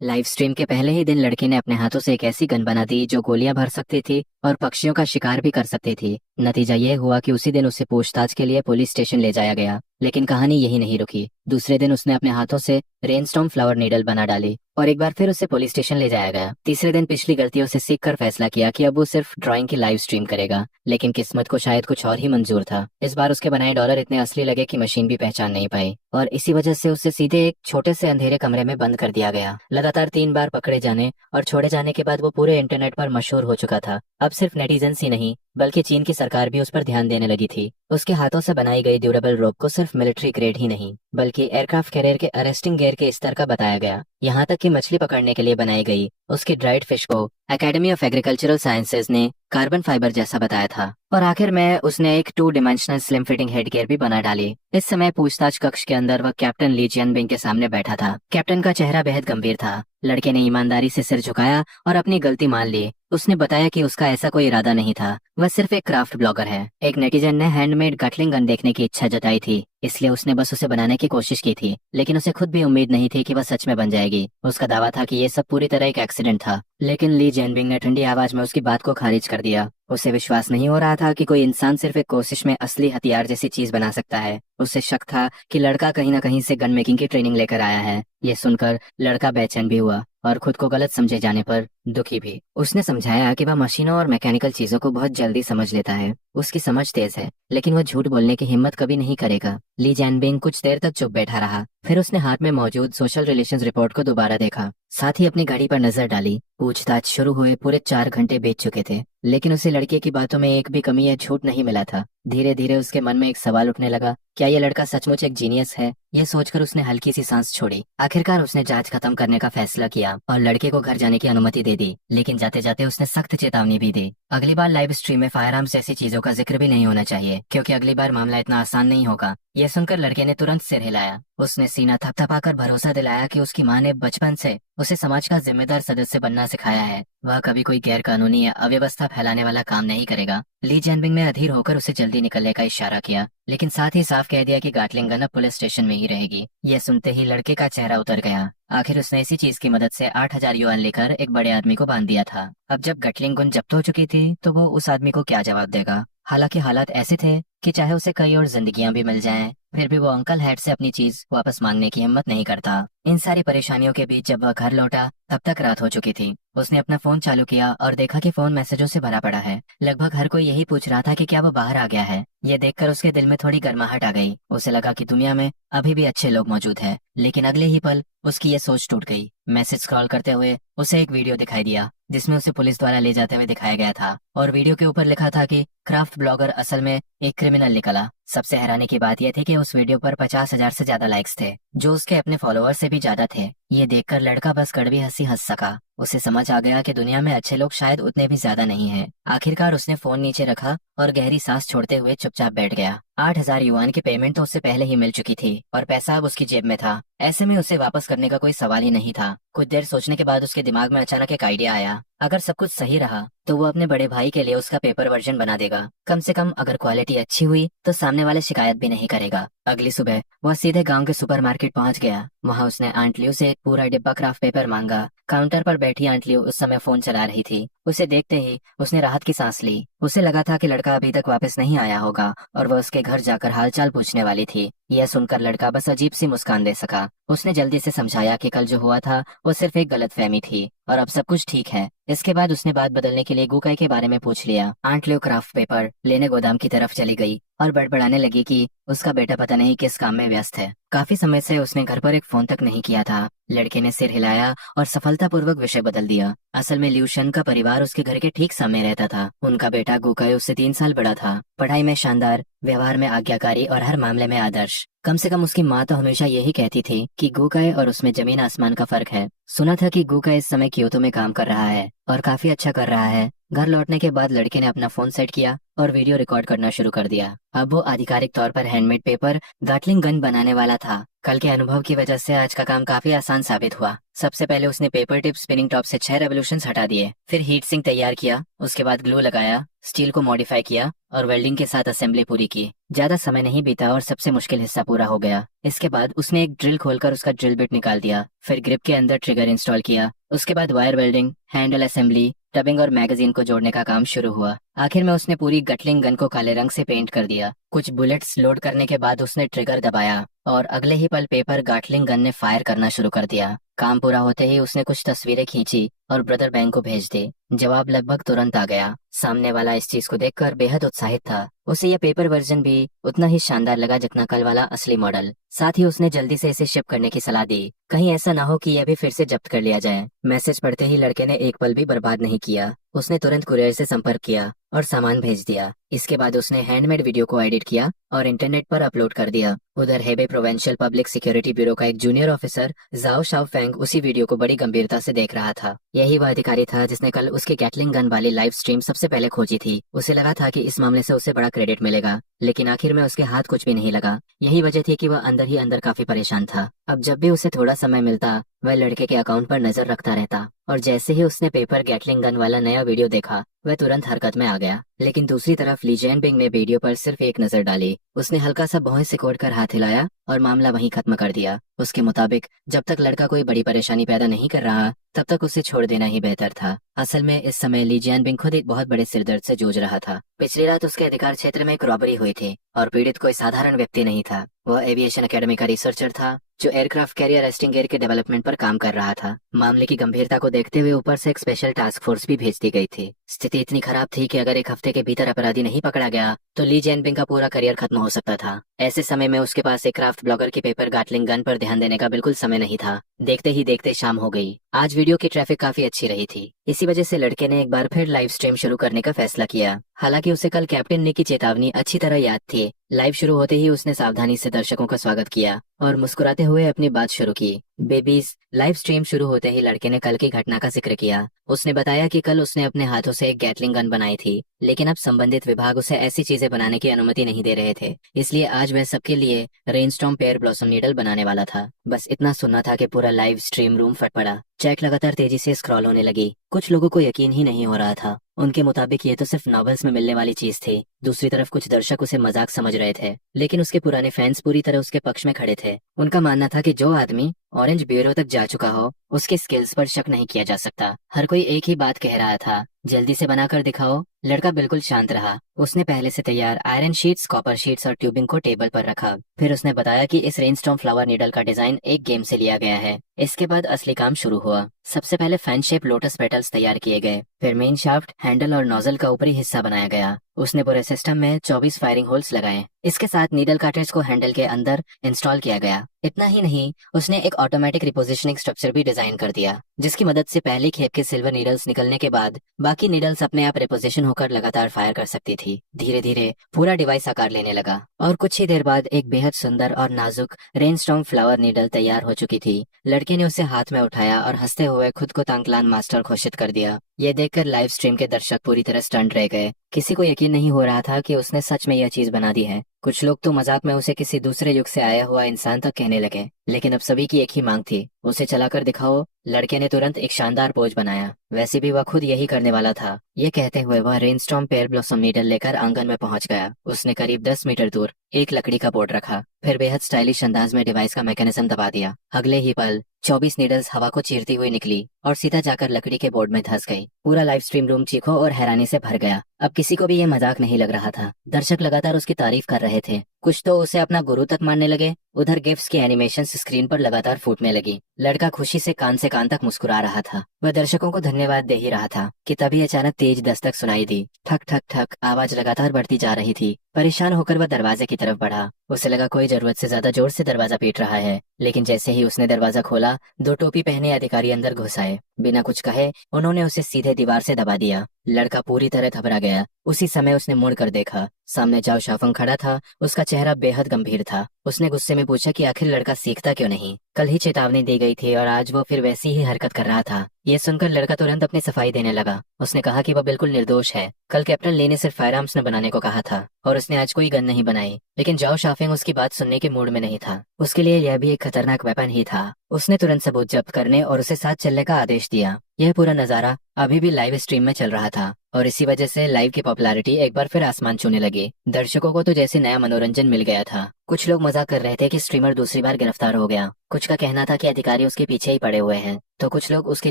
Live stream के पहले ही दिन लड़के ने अपने हाथों से एक ऐसी गन बना दी जो गोलियां भर सकती थी और पक्षियों का शिकार भी कर सकती थी। नतीजा ये हुआ कि उसी दिन उसे पूछताछ के लिए पुलिस स्टेशन ले जाया गया। लेकिन कहानी यही नहीं रुकी। दूसरे दिन उसने अपने हाथों से रेनस्टॉर्म फ्लावर नीडल बना डाली और एक बार फिर उसे पुलिस स्टेशन ले जाया गया। तीसरे दिन पिछली गलतियों से सीख कर फैसला किया कि अब वो सिर्फ ड्राइंग की लाइव स्ट्रीम करेगा। लेकिन किस्मत को शायद कुछ और ही मंजूर था। इस बार उसके बनाए डॉलर इतने असली लगे कि मशीन भी पहचान नहीं पाई और इसी वजह से उसे सीधे एक छोटे से अंधेरे कमरे में बंद कर दिया गया। लगातार 3 बार पकड़े जाने और छोड़े जाने के बाद वो पूरे इंटरनेट पर मशहूर हो चुका था। अब सिर्फ नेटिजन्स ही नहीं बल्कि चीन की सरकार भी उस पर ध्यान देने लगी थी। उसके हाथों से बनाई गई ड्यूरेबल रोप को सिर्फ मिलिट्री ग्रेड ही नहीं बल्कि एयरक्राफ्ट कैरियर के अरेस्टिंग गियर के स्तर का बताया गया। यहाँ तक कि मछली पकड़ने के लिए बनाई गई उसकी ड्राइड फिश को एकेडमी ऑफ एग्रीकल्चरल साइंसेज ने कार्बन फाइबर जैसा बताया था। और आखिर में उसने एक 2 dimensional slim fitting head gear भी बना डाली। इस समय पूछताछ कक्ष के अंदर वह कैप्टन ली जियनबिंग के सामने बैठा था। कैप्टन का चेहरा बेहद गंभीर था। लड़के ने ईमानदारी से सिर झुकाया और अपनी गलती मान ली। उसने बताया कि उसका ऐसा कोई इरादा नहीं था, वह सिर्फ एक क्राफ्ट ब्लॉगर है। एक नेटिजन ने हैंडमेड गटलिंग गन देखने की इच्छा जताई थी, इसलिए उसने बस उसे बनाने की कोशिश की थी। लेकिन उसे खुद भी उम्मीद नहीं थी कि वह सच में बन जाएगी। उसका दावा था कि ये सब पूरी तरह एक एक्सीडेंट था। लेकिन ली जेनबिंग ने ठंडी आवाज में उसकी बात को खारिज कर दिया। उसे विश्वास नहीं हो रहा था कि कोई इंसान सिर्फ एक कोशिश में असली हथियार जैसी चीज बना सकता है। उसे शक था कि लड़का कहीं न कहीं से गन मेकिंग की ट्रेनिंग लेकर आया है। ये सुनकर लड़का बेचैन भी हुआ और खुद को गलत समझे जाने पर दुखी भी। उसने समझाया कि वह मशीनों और मैकेनिकल चीजों को बहुत जल्दी समझ लेता है। उसकी समझ तेज है, लेकिन वह झूठ बोलने की हिम्मत कभी नहीं करेगा। ली जैनबिंग कुछ देर तक चुप बैठा रहा। फिर उसने हाथ में मौजूद सोशल रिलेशंस रिपोर्ट को दोबारा देखा, साथ ही अपनी घड़ी पर नजर डाली। पूछताछ शुरू हुए पूरे 4 घंटे बीत चुके थे, लेकिन उसे लड़के की बातों में एक भी कमी या झूठ नहीं मिला था। धीरे धीरे उसके मन में एक सवाल उठने लगा, क्या ये लड़का सचमुच एक जीनियस है? यह सोचकर उसने हल्की सी सांस छोड़ी। आखिरकार उसने जांच खत्म करने का फैसला किया और लड़के को घर जाने की अनुमति दे दी। लेकिन जाते जाते उसने सख्त चेतावनी भी दी, अगली बार लाइव स्ट्रीम में फायर आर्म्स जैसी चीजों का जिक्र भी नहीं होना चाहिए, क्योंकि अगली बार मामला इतना आसान नहीं होगा। यह सुनकर लड़के ने तुरंत सिर हिलाया। उसने सीना थपथपाकर भरोसा दिलाया कि उसकी माँ ने बचपन से उसे समाज का जिम्मेदार सदस्य बनना सिखाया है। वह कभी कोई गैर कानूनी या अव्यवस्था फैलाने वाला काम नहीं करेगा। ली जेनबिंग ने अधीर होकर उसे जल्दी निकलने का इशारा किया, लेकिन साथ ही साफ कह दिया कि गाटलिंग गन अब पुलिस स्टेशन में ही रहेगी। यह सुनते ही लड़के का चेहरा उतर गया। आखिर उसने इसी चीज की मदद से 8,000 युआन लेकर एक बड़े आदमी को बांध दिया था। अब जब गटलिंग गन जब्त हो चुकी थी तो वो उस आदमी को क्या जवाब देगा? हालांकि हालात ऐसे थे कि चाहे उसे कई और जिंदगियां भी मिल जाएं, फिर भी वो अंकल हेड से अपनी चीज वापस मांगने की हिम्मत नहीं करता। इन सारी परेशानियों के बीच जब वह घर लौटा तब तक रात हो चुकी थी। उसने अपना फोन चालू किया और देखा कि फोन मैसेजों से भरा पड़ा है। लगभग हर कोई यही पूछ रहा था कि क्या वो बाहर आ गया है। ये देखकर उसके दिल में थोड़ी गर्माहट आ गई। उसे लगा कि दुनिया में अभी भी अच्छे लोग मौजूद हैं। लेकिन अगले ही पल उसकी ये सोच टूट गई। मैसेज स्क्रॉल करते हुए उसे एक वीडियो दिखाई दिया जिसमें उसे पुलिस द्वारा ले जाते हुए दिखाया गया था और वीडियो के ऊपर लिखा था कि क्राफ्ट ब्लॉगर असल में एक क्रिमिनल निकला। सबसे हैरानी की बात यह थी कि उस वीडियो पर 50,000 से ज्यादा लाइक्स थे, जो उसके अपने फॉलोअर से भी ज्यादा थे। ये देखकर लड़का बस कड़वी हंसी हंस सका। उसे समझ आ गया कि दुनिया में अच्छे लोग शायद उतने भी ज्यादा नहीं हैं। आखिरकार उसने फोन नीचे रखा और गहरी सांस छोड़ते हुए चुपचाप बैठ गया। 8,000 युआन की पेमेंट तो उससे पहले ही मिल चुकी थी और पैसा अब उसकी जेब में था। ऐसे में उसे वापस करने का कोई सवाल ही नहीं था। कुछ देर सोचने के बाद उसके दिमाग में अचानक एक आइडिया आया। अगर सब कुछ सही रहा तो वो अपने बड़े भाई के लिए उसका पेपर वर्जन बना देगा। कम से कम अगर क्वालिटी अच्छी हुई तो सामने वाले शिकायत भी नहीं करेगा। अगली सुबह वह सीधे गांव के सुपरमार्केट पहुंच गया। वहां उसने आंट लियू से एक पूरा डिब्बा क्राफ्ट पेपर मांगा। काउंटर पर बैठी आंट लियू उस समय फोन चला रही थी। उसे देखते ही उसने राहत की सांस ली। उसे लगा था कि लड़का अभी तक वापस नहीं आया होगा और वह उसके घर जाकर हालचाल पूछने वाली थी। यह सुनकर लड़का बस अजीब सी मुस्कान दे सका। उसने जल्दी से समझाया कि कल जो हुआ था वो सिर्फ एक गलतफहमी थी और अब सब कुछ ठीक है। इसके बाद उसने बात बदलने के लिए गुकाई के बारे में पूछ लिया। आंट लियो क्राफ्ट पेपर लेने गोदाम की तरफ चली गई और बड़बड़ाने लगी कि उसका बेटा पता नहीं किस काम में व्यस्त है। काफी समय से उसने घर पर एक फोन तक नहीं किया था। लड़के ने सिर हिलाया और सफलतापूर्वक विषय बदल दिया। असल में ल्यूशन का परिवार उसके घर के ठीक सामने रहता था। उनका बेटा गुकाई उससे 3 साल बड़ा था। पढ़ाई में शानदार, व्यवहार में आज्ञाकारी और हर मामले में आदर्श। कम से कम उसकी माँ तो हमेशा यही कहती थी कि गुकाई और उसमें जमीन आसमान का फर्क है। सुना था कि गुकाई इस समय क्योतो में काम कर रहा है और काफी अच्छा कर रहा है, घर लौटने के बाद लड़के ने अपना फोन सेट किया और वीडियो रिकॉर्ड करना शुरू कर दिया। अब वो आधिकारिक तौर पर हैंडमेड पेपर गाटलिंग गन बनाने वाला था। कल के अनुभव की वजह से आज का काम काफी आसान साबित हुआ। सबसे पहले उसने पेपर टिप स्पिनिंग टॉप से 6 रेवोल्यूशंस हटा दिए, फिर हीट सिंक तैयार किया, उसके बाद ग्लू लगाया, स्टील को मॉडिफाई किया और वेल्डिंग के साथ असेंबली पूरी की। ज्यादा समय नहीं बीता और सबसे मुश्किल हिस्सा पूरा हो गया। इसके बाद उसने एक ड्रिल खोलकर उसका ड्रिल बिट निकाल दिया, फिर ग्रिप के अंदर ट्रिगर इंस्टॉल किया। उसके बाद वायर वेल्डिंग, हैंडल असेंबली, टबिंग और मैगजीन को जोड़ने का काम शुरू हुआ। आखिर में उसने पूरी गटलिंग गन को काले रंग से पेंट कर दिया। कुछ बुलेट्स लोड करने के बाद उसने ट्रिगर दबाया और अगले ही पल पेपर गाटलिंग गन ने फायर करना शुरू कर दिया। काम पूरा होते ही उसने कुछ तस्वीरें खींची और ब्रदर बैंक को भेज दी। जवाब लगभग तुरंत आ गया। सामने वाला इस चीज को देखकर बेहद उत्साहित था। उसे यह पेपर वर्जन भी उतना ही शानदार लगा जितना कल वाला असली मॉडल। साथ ही उसने जल्दी से इसे शिप करने की सलाह दी, कहीं ऐसा ना हो कि यह भी फिर से जब्त कर लिया जाए। मैसेज पढ़ते ही लड़के ने एक पल भी बर्बाद नहीं किया। उसने तुरंत कुरियर से संपर्क किया और सामान भेज दिया। इसके बाद उसने हैंडमेड वीडियो को एडिट किया और इंटरनेट पर अपलोड कर दिया। उधर हेबे प्रोविंशियल पब्लिक सिक्योरिटी ब्यूरो का एक जूनियर ऑफिसर जाओ शाओफेंग उसी वीडियो को बड़ी गंभीरता से देख रहा था। यही वह अधिकारी था जिसने कल उसके गैटलिंग गन वाली लाइव स्ट्रीम सबसे पहले खोजी थी। उसे लगा था कि इस मामले से उसे बड़ा क्रेडिट मिलेगा, लेकिन आखिर में उसके हाथ कुछ भी नहीं लगा। यही वजह थी कि वह अंदर ही अंदर काफी परेशान था। अब जब भी उसे थोड़ा समय मिलता वह लड़के के अकाउंट पर नजर रखता रहता, और जैसे ही उसने पेपर गैटलिंग गन वाला नया वीडियो देखा वह तुरंत हरकत में आ गया। लेकिन दूसरी तरफ ली जैन-बिंग ने वीडियो पर सिर्फ एक नजर डाली। उसने हल्का सा भौहें सिकोड़ कर हाथ हिलाया और मामला वहीं खत्म कर दिया। उसके मुताबिक जब तक लड़का कोई बड़ी परेशानी पैदा नहीं कर रहा तब तक उसे छोड़ देना ही बेहतर था। असल में इस समय ली जैन-बिंग खुद एक बहुत बड़े सिरदर्द से जूझ रहा था। पिछली रात उसके अधिकार क्षेत्र में एक रॉबरी हुई थी और पीड़ित कोई साधारण व्यक्ति नहीं था। वह एविएशन एकेडमी का रिसर्चर था जो एयरक्राफ्ट कैरियर रेस्टिंग गियर के डेवलपमेंट पर काम कर रहा था। मामले की गंभीरता को देखते हुए ऊपर से एक स्पेशल टास्क फोर्स भी भेज दी गई थी। स्थिति इतनी खराब थी कि अगर एक हफ्ते के भीतर अपराधी नहीं पकड़ा गया तो ली जैन-बिंग का पूरा करियर खत्म हो सकता था। ऐसे समय में उसके पास एक क्राफ्ट ब्लॉगर के पेपर गाटलिंग गन पर ध्यान देने का बिल्कुल समय नहीं था। देखते ही देखते शाम हो गई। आज वीडियो की ट्रैफिक काफी अच्छी रही थी। इसी वजह से लड़के ने एक बार फिर लाइव स्ट्रीम शुरू करने का फैसला किया। हालांकि उसे कल कैप्टन निक की चेतावनी अच्छी तरह याद थी। लाइव शुरू होते ही उसने सावधानी से दर्शकों का स्वागत किया और मुस्कुराते हुए अपनी बात शुरू की। बेबीज, लाइव स्ट्रीम शुरू होते ही लड़के ने कल की घटना का जिक्र किया। उसने बताया कि कल उसने अपने हाथों से एक गैटलिंग गन बनाई थी, लेकिन अब संबंधित विभाग उसे ऐसी चीजें बनाने की अनुमति नहीं दे रहे थे। इसलिए आज वह सबके लिए रेनस्टॉर्म पेयर ब्लॉसम नीडल बनाने वाला था। बस इतना सुनना था कि पूरा लाइव स्ट्रीम रूम फट पड़ा। चैट लगातार तेजी से स्क्रॉल होने लगी। कुछ लोगों को यकीन ही नहीं हो रहा था। उनके मुताबिक ये तो सिर्फ नॉवेल्स में मिलने वाली चीज थी। दूसरी तरफ कुछ दर्शक उसे मजाक समझ रहे थे, लेकिन उसके पुराने फैंस पूरी तरह उसके पक्ष में खड़े थे। उनका मानना था कि जो आदमी ऑरेंज ब्यूरो तक जा चुका हो उसके स्किल्स पर शक नहीं किया जा सकता। हर कोई एक ही बात कह रहा था, जल्दी से बनाकर दिखाओ। लड़का बिल्कुल शांत रहा। उसने पहले से तैयार आयरन शीट्स, कॉपर शीट्स और ट्यूबिंग को टेबल पर रखा। फिर उसने बताया कि इस रेनस्टॉर्म फ्लावर नीडल का डिजाइन एक गेम से लिया गया है। इसके बाद असली काम शुरू हुआ। सबसे पहले फैन शेप लोटस पेटल्स तैयार किए गए, फिर मेन शाफ्ट, हैंडल और नोजल का ऊपरी हिस्सा बनाया गया। उसने पूरे सिस्टम में 24 फायरिंग होल्स लगाए। इसके साथ नीडल कार्ट्रिज को हैंडल के अंदर इंस्टॉल किया गया। इतना ही नहीं, उसने एक ऑटोमेटिक रिपोजिशनिंग स्ट्रक्चर भी डिजाइन कर दिया, जिसकी मदद से पहली खेप के सिल्वर नीडल्स निकलने के बाद बाकी नीडल्स अपने आप रिपोजिशन होकर लगातार फायर कर सकती थी। धीरे धीरे पूरा डिवाइस आकार लेने लगा और कुछ ही देर बाद एक बेहद सुंदर और नाजुक रेनस्टॉर्म फ्लावर नीडल तैयार हो चुकी थी। लड़के ने उसे हाथ में उठाया और हंसते हुए खुद को तांगलान मास्टर घोषित कर दिया। ये देखकर लाइव स्ट्रीम के दर्शक पूरी तरह स्टंट रह गए। किसी को यकीन नहीं हो रहा था कि उसने सच में यह चीज बना दी है। कुछ लोग तो मजाक में उसे किसी दूसरे युग से आया हुआ इंसान तक कहने लगे, लेकिन अब सभी की एक ही मांग थी, उसे चलाकर दिखाओ। लड़के ने तुरंत एक शानदार पोज बनाया। वैसे भी वह खुद यही करने वाला था। ये कहते हुए वह रेनस्टॉर्म पेयर ब्लॉसम नीडल लेकर आंगन में पहुंच गया। उसने करीब 10 मीटर दूर एक लकड़ी का बोर्ड रखा, फिर बेहद स्टाइलिश अंदाज में डिवाइस का मैकेनिज्म दबा दिया। अगले ही पल 24 नीडल्स हवा को चीरती हुई निकली और सीधा जाकर लकड़ी के बोर्ड में धंस गई। पूरा लाइव स्ट्रीम रूम चीखों और हैरानी से भर गया। अब किसी को भी ये मजाक नहीं लग रहा था। दर्शक लगातार उसकी तारीफ कर रहे थे। कुछ तो उसे अपना गुरु तक मानने लगे। उधर गिफ्ट्स की एनिमेशन स्क्रीन पर लगातार फूटने लगी। लड़का खुशी से कान तक मुस्कुरा रहा था। वह दर्शकों को धन्यवाद दे ही रहा था कि तभी अचानक तेज दस्तक सुनाई दी। ठक ठक ठक आवाज लगातार बढ़ती जा रही थी। परेशान होकर वह दरवाजे की तरफ बढ़ा। उसे लगा कोई जरूरत से ज्यादा जोर से दरवाजा पीट रहा है, लेकिन जैसे ही उसने दरवाजा खोला 2 टोपी पहने अधिकारी अंदर घुस आए। बिना कुछ कहे उन्होंने उसे सीधे दीवार से दबा दिया। लड़का पूरी तरह घबरा गया। उसी समय उसने मुड़कर देखा। सामने जाओ शाफंग खड़ा था। उसका चेहरा बेहद गंभीर था उसने गुस्से में पूछा कि आखिर लड़का सीखता क्यों नहीं। कल ही चेतावनी दी गई थी और आज वो फिर वैसी ही हरकत कर रहा था। ये सुनकर लड़का तुरंत अपनी सफाई देने लगा। उसने कहा कि वह बिल्कुल निर्दोष है। कल कैप्टन ली ने सिर्फ फायर आर्म्स न बनाने को कहा था और उसने आज कोई गन नहीं बनाई। लेकिन जाओ शाफिंग उसकी बात सुनने के मूड में नहीं था। उसके लिए यह भी एक खतरनाक वेपन ही था। उसने तुरंत सबूत जब्त करने और उसे साथ चलने का आदेश दिया। यह पूरा नजारा अभी भी लाइव स्ट्रीम में चल रहा था और इसी वजह से लाइव की पॉपुलैरिटी एक बार फिर आसमान छूने लगी। दर्शकों को तो जैसे नया मनोरंजन मिल गया था। कुछ लोग मजाक कर रहे थे कि स्ट्रीमर दूसरी बार गिरफ्तार हो गया। कुछ का कहना था कि अधिकारी उसके पीछे ही पड़े हुए हैं, तो कुछ लोग उसके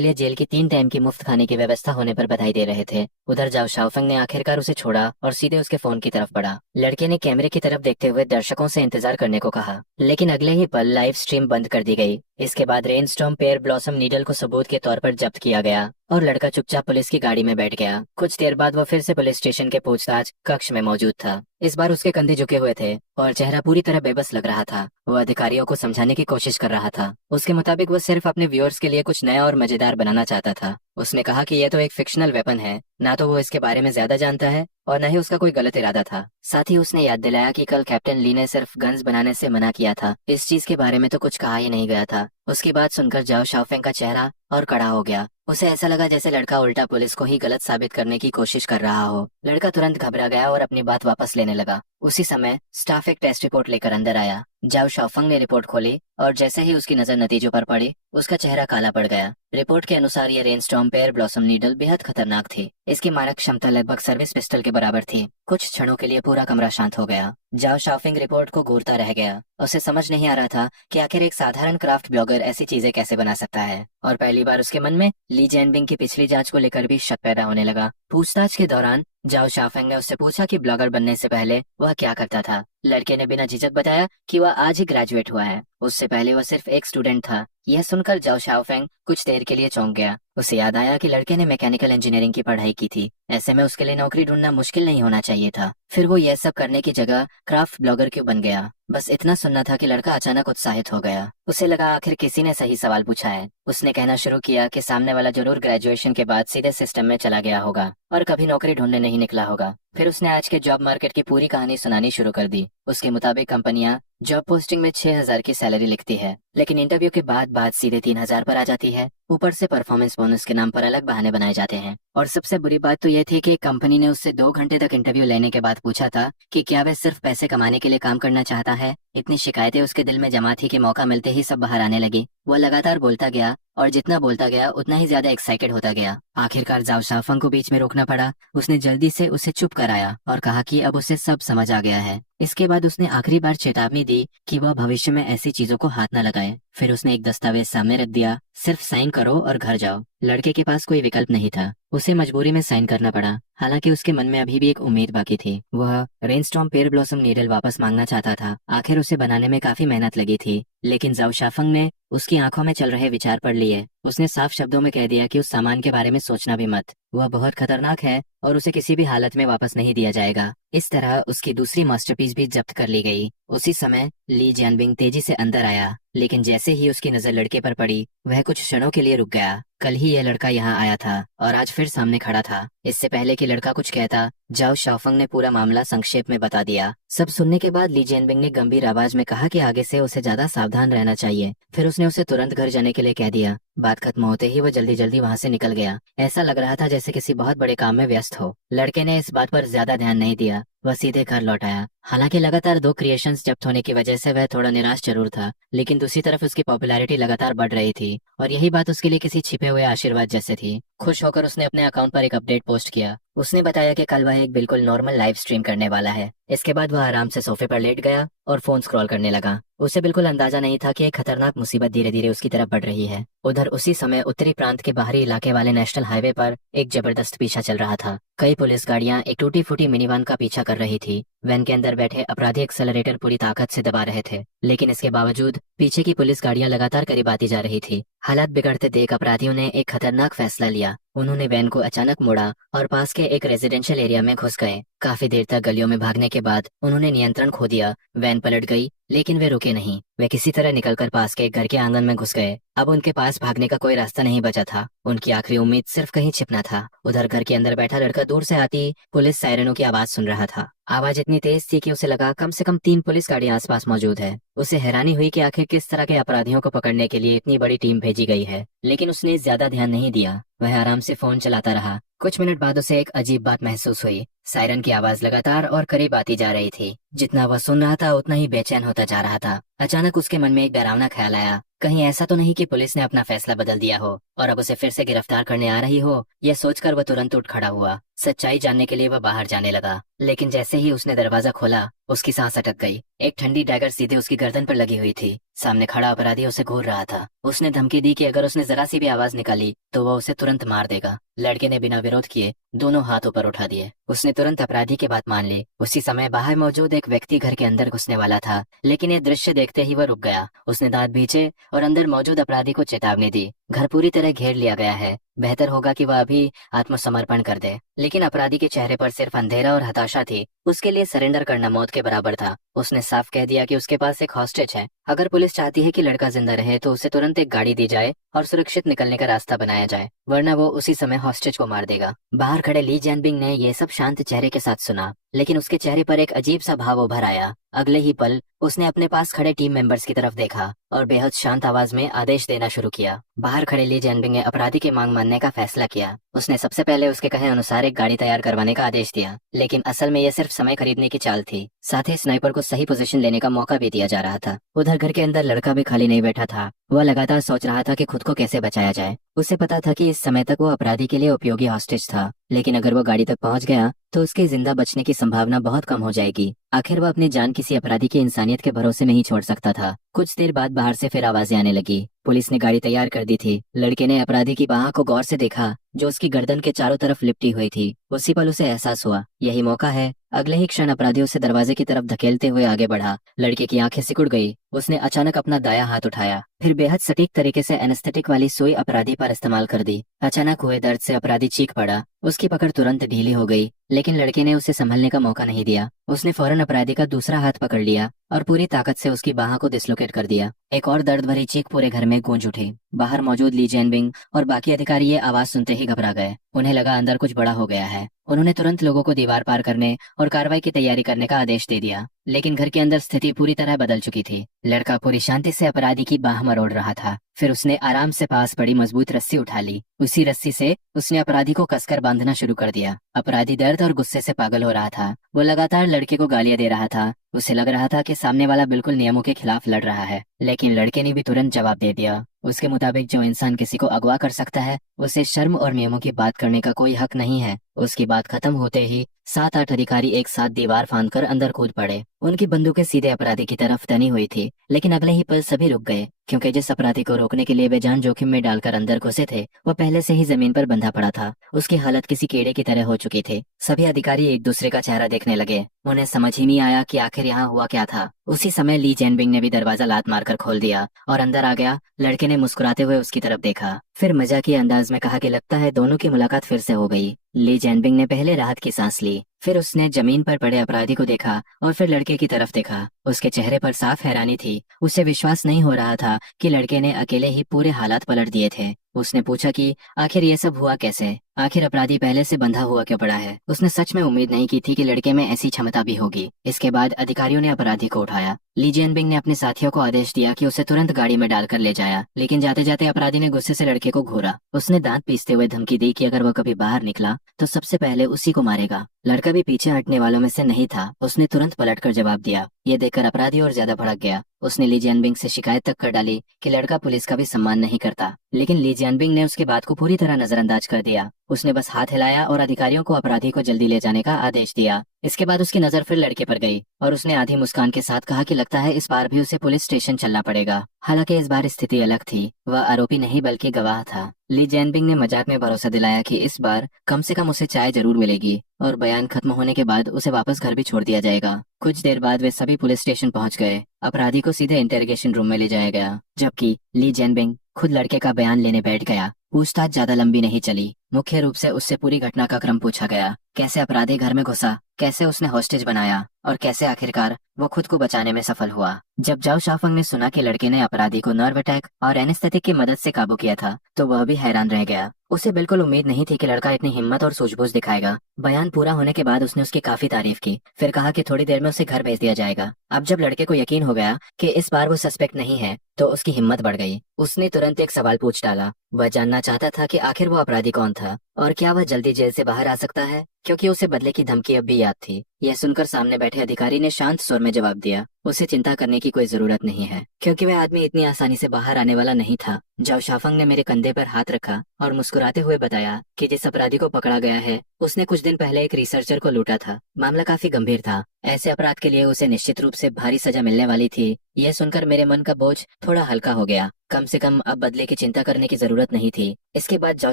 लिए जेल की 3 टाइम की मुफ्त खाने की व्यवस्था होने पर बधाई दे रहे थे। उधर जाओ शाओफेंग ने आखिरकार उसे छोड़ा और सीधे उसके फोन की तरफ बढ़ा। लड़के ने कैमरे की तरफ देखते हुए दर्शकों से इंतजार करने को कहा, लेकिन अगले ही पल लाइव स्ट्रीम बंद कर दी गई। इसके बाद रेनस्टॉर्म पेयर ब्लॉसम नीडल को सबूत के तौर पर जब्त किया गया और लड़का चुपचाप पुलिस की गाड़ी में बैठ गया। कुछ देर बाद वो फिर से पुलिस स्टेशन के पूछताछ कक्ष में मौजूद था। इस बार उसके कंधे झुके हुए थे और चेहरा पूरी तरह बेबस लग रहा था। वो अधिकारियों को समझाने की कोशिश कर रहा था। उसके मुताबिक वो सिर्फ अपने व्यूअर्स के लिए कुछ नया और मजेदार बनाना चाहता था। उसने कहा कि यह तो एक फिक्शनल वेपन है, ना तो वो इसके बारे में ज्यादा जानता है और न ही उसका कोई गलत इरादा था। साथ ही उसने याद दिलाया कि कल कैप्टन ली ने सिर्फ गन्स बनाने से मना किया था, इस चीज के बारे में तो कुछ कहा ही नहीं गया था। उसकी बात सुनकर जाओ शाओफेंग का चेहरा और कड़ा हो गया। उसे ऐसा लगा जैसे लड़का उल्टा पुलिस को ही गलत साबित करने की कोशिश कर रहा हो। लड़का तुरंत घबरा गया और अपनी बात वापस लेने लगा। उसी समय स्टाफ एक टेस्ट रिपोर्ट लेकर अंदर आया। जाओ शाओफेंग ने रिपोर्ट खोली और जैसे ही उसकी नजर नतीजों पर पड़ी, उसका चेहरा काला पड़ गया। रिपोर्ट के अनुसार ये रेनस्टॉर्म पेयर ब्लॉसम नीडल बेहद खतरनाक थी। इसकी मारक क्षमता लगभग सर्विस पिस्टल के बराबर थी। कुछ क्षणों के लिए पूरा कमरा शांत हो गया। जाओ शाओफेंग रिपोर्ट को घूरता रह गया। उसे समझ नहीं आ रहा था कि आखिर एक साधारण क्राफ्ट ब्लॉगर ऐसी चीजें कैसे बना सकता है। और पहली बार उसके मन में ली जेनबिंग की पिछली जांच को लेकर भी शक पैदा होने लगा। पूछताछ के दौरान जाओ शाओफेंग ने उससे पूछा कि ब्लॉगर बनने से पहले वह क्या करता था। लड़के ने बिना झिझक बताया कि वह आज ही ग्रेजुएट हुआ है। उससे पहले वह सिर्फ एक स्टूडेंट था। यह सुनकर जाओ शाओफेंग कुछ देर के लिए चौंक गया। उसे याद आया कि लड़के ने मैकेनिकल इंजीनियरिंग की पढ़ाई की थी। ऐसे में उसके लिए नौकरी ढूंढना मुश्किल नहीं होना चाहिए था। फिर वो यह सब करने की जगह क्राफ्ट ब्लॉगर क्यों बन गया। बस इतना सुनना था कि लड़का अचानक उत्साहित हो गया। उसे लगा आखिर किसी ने सही सवाल पूछा है। उसने कहना शुरू किया कि सामने वाला जरूर ग्रेजुएशन के बाद सीधे सिस्टम में चला गया होगा और कभी नौकरी ढूंढने नहीं निकला होगा। फिर उसने आज के जॉब मार्केट की पूरी कहानी सुनानी शुरू कर दी। उसके मुताबिक कंपनियां जॉब पोस्टिंग में 6,000 की सैलरी लिखती है, लेकिन इंटरव्यू के बाद बात सीधे 3,000 पर आ जाती है। ऊपर से परफॉर्मेंस बोनस के नाम पर अलग बहाने बनाए जाते हैं। और सबसे बुरी बात तो यह थी कि कंपनी ने उससे 2 घंटे तक इंटरव्यू लेने के बाद पूछा था कि क्या वह सिर्फ पैसे कमाने के लिए काम करना चाहता है। इतनी शिकायतें उसके दिल में जमा थी कि मौका मिलते ही सब बाहर आने लगी। वो लगातार बोलता गया और जितना बोलता गया उतना ही ज्यादा एक्साइटेड होता गया। आखिरकार जाओ शाओफेंग को बीच में रोकना पड़ा। उसने जल्दी से उसे चुप कराया और कहा कि अब उसे सब समझ आ गया है। इसके बाद उसने आखिरी बार चेतावनी दी कि वह भविष्य में ऐसी चीजों को हाथ न लगाए। फिर उसने एक दस्तावेज सामने रख दिया, सिर्फ साइन करो और घर जाओ। लड़के के पास कोई विकल्प नहीं था। उसे मजबूरी में साइन करना पड़ा। हालांकि उसके मन में अभी भी एक उम्मीद बाकी थी। वह रेनस्टॉर्म पेयर ब्लॉसम नीडल वापस मांगना चाहता था। आखिर उसे बनाने में काफी मेहनत लगी थी, लेकिन जाओ शाओफेंग ने उसकी आंखों में चल रहे विचार पढ़ लिए। उसने साफ शब्दों में कह दिया कि उस सामान के बारे में सोचना भी मत। वह बहुत खतरनाक है और उसे किसी भी हालत में वापस नहीं दिया जाएगा। इस तरह उसकी दूसरी मास्टरपीस भी जब्त कर ली गई। उसी समय ली जेनबिंग तेजी से अंदर आया, लेकिन जैसे ही उसकी नजर लड़के पर पड़ी, वह कुछ क्षणों के लिए रुक गया। कल ही यह लड़का यहाँ आया था और आज फिर सामने खड़ा था। इससे पहले कि लड़का कुछ कहता, जाओ शाओफेंग ने पूरा मामला संक्षेप में बता दिया। सब सुनने के बाद ली जेनबिंग ने गंभीर आवाज में कहा कि आगे से उसे ज्यादा सावधान रहना चाहिए। फिर उसने उसे तुरंत घर जाने के लिए कह दिया। बात खत्म होते ही वो जल्दी जल्दी वहाँ से निकल गया। ऐसा लग रहा था जैसे किसी बहुत बड़े काम में व्यस्त हो। लड़के ने इस बात पर ज्यादा ध्यान नहीं दिया। वह सीधे घर लौट आया। हालांकि लगातार 2 क्रिएशंस जब्त होने की वजह से वह थोड़ा निराश जरूर था, लेकिन दूसरी तरफ उसकी पॉपुलैरिटी लगातार बढ़ रही थी और यही बात उसके लिए किसी छिपे हुए आशीर्वाद जैसे थी। खुश होकर उसने अपने अकाउंट पर एक अपडेट पोस्ट किया। उसने बताया कि कल वह एक बिल्कुल नॉर्मल लाइव स्ट्रीम करने वाला है। इसके बाद वह आराम से सोफे पर लेट गया और फोन स्क्रॉल करने लगा। उसे बिल्कुल अंदाजा नहीं था कि एक खतरनाक मुसीबत धीरे धीरे उसकी तरफ बढ़ रही है। उधर उसी समय उत्तरी प्रांत के बाहरी इलाके वाले नेशनल हाईवे पर एक जबरदस्त पीछा चल रहा था। कई पुलिस गाड़ियां एक टूटी फूटी मिनीवान का पीछा कर रही थी। वैन के अंदर बैठे अपराधी एक्सेलरेटर पूरी ताकत से दबा रहे थे, लेकिन इसके बावजूद पीछे की पुलिस गाड़ियां लगातार करीब आती जा रही थी। हालात बिगड़ते देख अपराधियों ने एक खतरनाक फैसला लिया। उन्होंने वैन को अचानक मोड़ा और पास के एक रेजिडेंशियल एरिया में घुस गए। काफी देर तक गलियों में भागने के बाद उन्होंने नियंत्रण खो दिया। वैन पलट गई, लेकिन वे रुके नहीं। वे किसी तरह निकलकर पास के एक घर के आंगन में घुस गए। अब उनके पास भागने का कोई रास्ता नहीं बचा था। उनकी आखिरी उम्मीद सिर्फ कहीं छिपना था। उधर घर के अंदर बैठा लड़का दूर से आती पुलिस सायरनों की आवाज सुन रहा था। आवाज इतनी तेज थी कि उसे लगा कम से कम 3 पुलिस गाड़ियां आसपास मौजूद है। उसे हैरानी हुई कि आखिर किस तरह के अपराधियों को पकड़ने के लिए इतनी बड़ी टीम भेजी गई है, लेकिन उसने ज्यादा ध्यान नहीं दिया। वह आराम से फोन चलाता रहा। कुछ मिनट बाद उसे एक अजीब बात महसूस हुई। सायरन की आवाज लगातार और करीब आती जा रही थी। जितना वह सुन रहा था उतना ही बेचैन होता जा रहा था। अचानक उसके मन में एक डरावना ख्याल आया। कहीं ऐसा तो नहीं कि पुलिस ने अपना फैसला बदल दिया हो और अब उसे फिर से गिरफ्तार करने आ रही हो। यह सोचकर वह तुरंत उठ खड़ा हुआ। सच्चाई जानने के लिए वह बाहर जाने लगा, लेकिन जैसे ही उसने दरवाजा खोला उसकी सांस अटक गई। एक ठंडी डैगर सीधे उसकी गर्दन पर लगी हुई थी। सामने खड़ा अपराधी उसे घूर रहा था। उसने धमकी दी कि अगर उसने जरा सी भी आवाज निकाली तो वह उसे तुरंत मार देगा। लड़के ने बिना विरोध किए दोनों हाथ ऊपर उठा दिए। उसने तुरंत अपराधी की बात मान ली। उसी समय बाहर मौजूद एक व्यक्ति घर के अंदर घुसने वाला था, लेकिन यह दृश्य देखते ही वह रुक गया। उसने दांत भींचे और अंदर मौजूद अपराधी को चेतावनी दी। घर पूरी तरह घेर लिया गया है, बेहतर होगा कि वह अभी आत्मसमर्पण कर दे। लेकिन अपराधी के चेहरे पर सिर्फ अंधेरा और हताशा थी। उसके लिए सरेंडर करना मौत के बराबर था। उसने साफ कह दिया कि उसके पास एक हॉस्टेज है। अगर पुलिस चाहती है कि लड़का जिंदा रहे तो उसे तुरंत एक गाड़ी दी जाए और सुरक्षित निकलने का रास्ता बनाया जाए, वरना वो उसी समय हॉस्टेज को मार देगा। बाहर खड़े ली जैनबिंग ने यह सब शांत चेहरे के साथ सुना, लेकिन उसके चेहरे पर एक अजीब सा भाव उभर आया। अगले ही पल उसने अपने पास खड़े टीम मेंबर्स की तरफ देखा और बेहद शांत आवाज में आदेश देना शुरू किया। बाहर खड़े ली जैनबिंग ने अपराधी की मांग मानने का फैसला किया। उसने सबसे पहले उसके कहे अनुसार एक गाड़ी तैयार करवाने का आदेश दिया, लेकिन असल में यह सिर्फ समय खरीदने की चाल थी। साथ ही स्नाइपर को सही पोजीशन लेने का मौका भी दिया जा रहा था। उधर घर के अंदर लड़का भी खाली नहीं बैठा था। वह लगातार सोच रहा था कि खुद को कैसे बचाया जाए। उसे पता था कि इस समय तक वो अपराधी के लिए उपयोगी हॉस्टेज था, लेकिन अगर वो गाड़ी तक पहुंच गया तो उसके जिंदा बचने की संभावना बहुत कम हो जाएगी। आखिर वह अपनी जान किसी अपराधी की इंसानियत के भरोसे नहीं छोड़ सकता था। कुछ देर बाद बाहर से फिर आवाजें आने लगी। पुलिस ने गाड़ी तैयार कर दी थी। लड़के ने अपराधी की बाह को गौर से देखा जो उसकी गर्दन के चारों तरफ लिपटी हुई थी। उसी पल उसे एहसास हुआ यही मौका है। अगले ही क्षण अपराधी उसे दरवाजे की तरफ धकेलते हुए आगे बढ़ा। लड़के की आंखें सिकुड़ गई। उसने अचानक अपना दायां हाथ उठाया, फिर बेहद सटीक तरीके से एनेस्थेटिक वाली सुई अपराधी पर इस्तेमाल कर दी। अचानक हुए दर्द से अपराधी चीख पड़ा। उसकी पकड़ तुरंत ढीली हो गई, लेकिन लड़के ने उसे संभलने का मौका नहीं दिया। उसने फौरन अपराधी का दूसरा हाथ पकड़ लिया और पूरी ताकत से उसकी बाह को डिसलोकेट कर दिया। एक और दर्द भरी चीख पूरे घर में गूंज उठी। बाहर मौजूद ली जैनबिंग और बाकी अधिकारी ये आवाज सुनते ही घबरा गए। उन्हें लगा अंदर कुछ बड़ा हो गया है। उन्होंने तुरंत लोगों को दीवार पार करने और कार्रवाई की तैयारी करने का आदेश दे दिया, लेकिन घर के अंदर स्थिति पूरी तरह बदल चुकी थी। लड़का पूरी शांति से अपराधी की बाह मरोड़ रहा था। फिर उसने आराम से पास पड़ी मजबूत रस्सी उठा ली। उसी रस्सी से उसने अपराधी को कसकर बांधना शुरू कर दिया। अपराधी दर्द और गुस्से से पागल हो रहा था। वो लगातार लड़के को गालियां दे रहा था। उसे लग रहा था कि सामने वाला बिल्कुल नियमों के खिलाफ लड़ रहा है, लेकिन लड़के ने भी तुरंत जवाब दे दिया। उसके मुताबिक जो इंसान किसी को अगवा कर सकता है उसे शर्म और नियमों की बात करने का कोई हक नहीं है। उसकी बात खत्म होते ही 7-8 अधिकारी एक साथ दीवार फांदकर अंदर कूद पड़े। उनकी बंदूकें सीधे अपराधी की तरफ तनी हुई थी, लेकिन अगले ही पल सभी रुक गए, क्योंकि जिस अपराधी को रोकने के लिए वे जान जोखिम में डालकर अंदर घुसे थे वो पहले से ही जमीन पर बंधा पड़ा था। उसकी हालत किसी कीड़े की तरह हो चुकी थी। सभी अधिकारी एक दूसरे का चेहरा देखने लगे। उन्हें समझ ही नहीं आया कि आखिर यहाँ हुआ क्या था। उसी समय ली जैनबिंग ने भी दरवाजा लात मारकर खोल दिया और अंदर आ गया। लड़के ने मुस्कुराते हुए उसकी तरफ देखा, फिर मजाकिया अंदाज में कहा कि लगता है दोनों की मुलाकात फिर से हो गई। ली जैनबिंग ने पहले राहत की सांस ली, फिर उसने जमीन पर पड़े अपराधी को देखा और फिर लड़के की तरफ देखा। उसके चेहरे पर साफ हैरानी थी। उसे विश्वास नहीं हो रहा था कि लड़के ने अकेले ही पूरे हालात पलट दिए थे। उसने पूछा कि आखिर ये सब हुआ कैसे? आखिर अपराधी पहले से बंधा हुआ क्यों पड़ा है? उसने सच में उम्मीद नहीं की थी कि लड़के में ऐसी क्षमता भी होगी। इसके बाद अधिकारियों ने अपराधी को उठाया। ली जैनबिंग ने अपने साथियों को आदेश दिया कि उसे तुरंत गाड़ी में डालकर ले जाया, लेकिन जाते जाते अपराधी ने गुस्से से लड़के को घूरा। उसने दांत पीसते हुए धमकी दी कि अगर वह कभी बाहर निकला तो सबसे पहले उसी को मारेगा। लड़का भी पीछे हटने वालों में से नहीं था। उसने तुरंत पलटकर जवाब दिया। ये देखकर अपराधी और ज्यादा भड़क गया। उसने ली जैनबिंग से शिकायत तक कर डाली कि लड़का पुलिस का भी सम्मान नहीं करता, लेकिन ली जैनबिंग ने उसकी बात को पूरी तरह नजरअंदाज कर दिया। उसने बस हाथ हिलाया और अधिकारियों को अपराधी को जल्दी ले जाने का आदेश दिया। इसके बाद उसकी नजर फिर लड़के पर गई और उसने आधी मुस्कान के साथ कहा कि लगता है इस बार भी उसे पुलिस स्टेशन चलना पड़ेगा। हालांकि इस बार स्थिति अलग थी। वह आरोपी नहीं बल्कि गवाह था। ली जैनबिंग ने मजाक में भरोसा दिलाया कि इस बार कम से कम उसे चाय जरूर मिलेगी और बयान खत्म होने के बाद उसे वापस घर भी छोड़ दिया जाएगा। कुछ देर बाद वे सभी पुलिस स्टेशन पहुंच गए। अपराधी को सीधे इंटेरोगेशन रूम में ले जाया गया, जबकि ली जैनबिंग खुद लड़के का बयान लेने बैठ गया। पूछताछ ज्यादा लंबी नहीं चली। मुख्य रूप से उससे पूरी घटना का क्रम पूछा गया। कैसे अपराधी घर में घुसा, कैसे उसने हॉस्टेज बनाया और कैसे आखिरकार वो खुद को बचाने में सफल हुआ। जब जाओ शाफंग ने सुना कि लड़के ने अपराधी को नर्व अटैक और एनेस्थेटिक की मदद से काबू किया था तो वह भी हैरान रह गया। उसे बिल्कुल उम्मीद नहीं थी कि लड़का इतनी हिम्मत और सूझबूझ दिखाएगा। बयान पूरा होने के बाद उसने उसकी काफी तारीफ की, फिर कहा कि थोड़ी देर में उसे घर भेज दिया जाएगा। अब जब लड़के को यकीन हो गया कि इस बार वो सस्पेक्ट नहीं है तो उसकी हिम्मत बढ़ गई। उसने तुरंत एक सवाल पूछ डाला। वह जानना चाहता था कि आखिर वो अपराधी कौन था और क्या वह जल्दी जेल से बाहर आ सकता है, क्योंकि उसे बदले की धमकी अब भी याद थी। यह सुनकर सामने बैठे अधिकारी ने शांत स्वर में जवाब दिया, उसे चिंता करने की कोई जरूरत नहीं है, क्योंकि वह आदमी इतनी आसानी से बाहर आने वाला नहीं था। जाओ शाफंग ने मेरे कंधे पर हाथ रखा और मुस्कुराते हुए बताया कि जिस अपराधी को पकड़ा गया है उसने कुछ दिन पहले एक रिसर्चर को लूटा था। मामला काफी गंभीर था, ऐसे अपराध के लिए उसे निश्चित रूप से भारी सजा मिलने वाली थी। यह सुनकर मेरे मन का बोझ थोड़ा हल्का हो गया। कम से कम अब बदले की चिंता करने की जरूरत नहीं थी। इसके बाद जाओ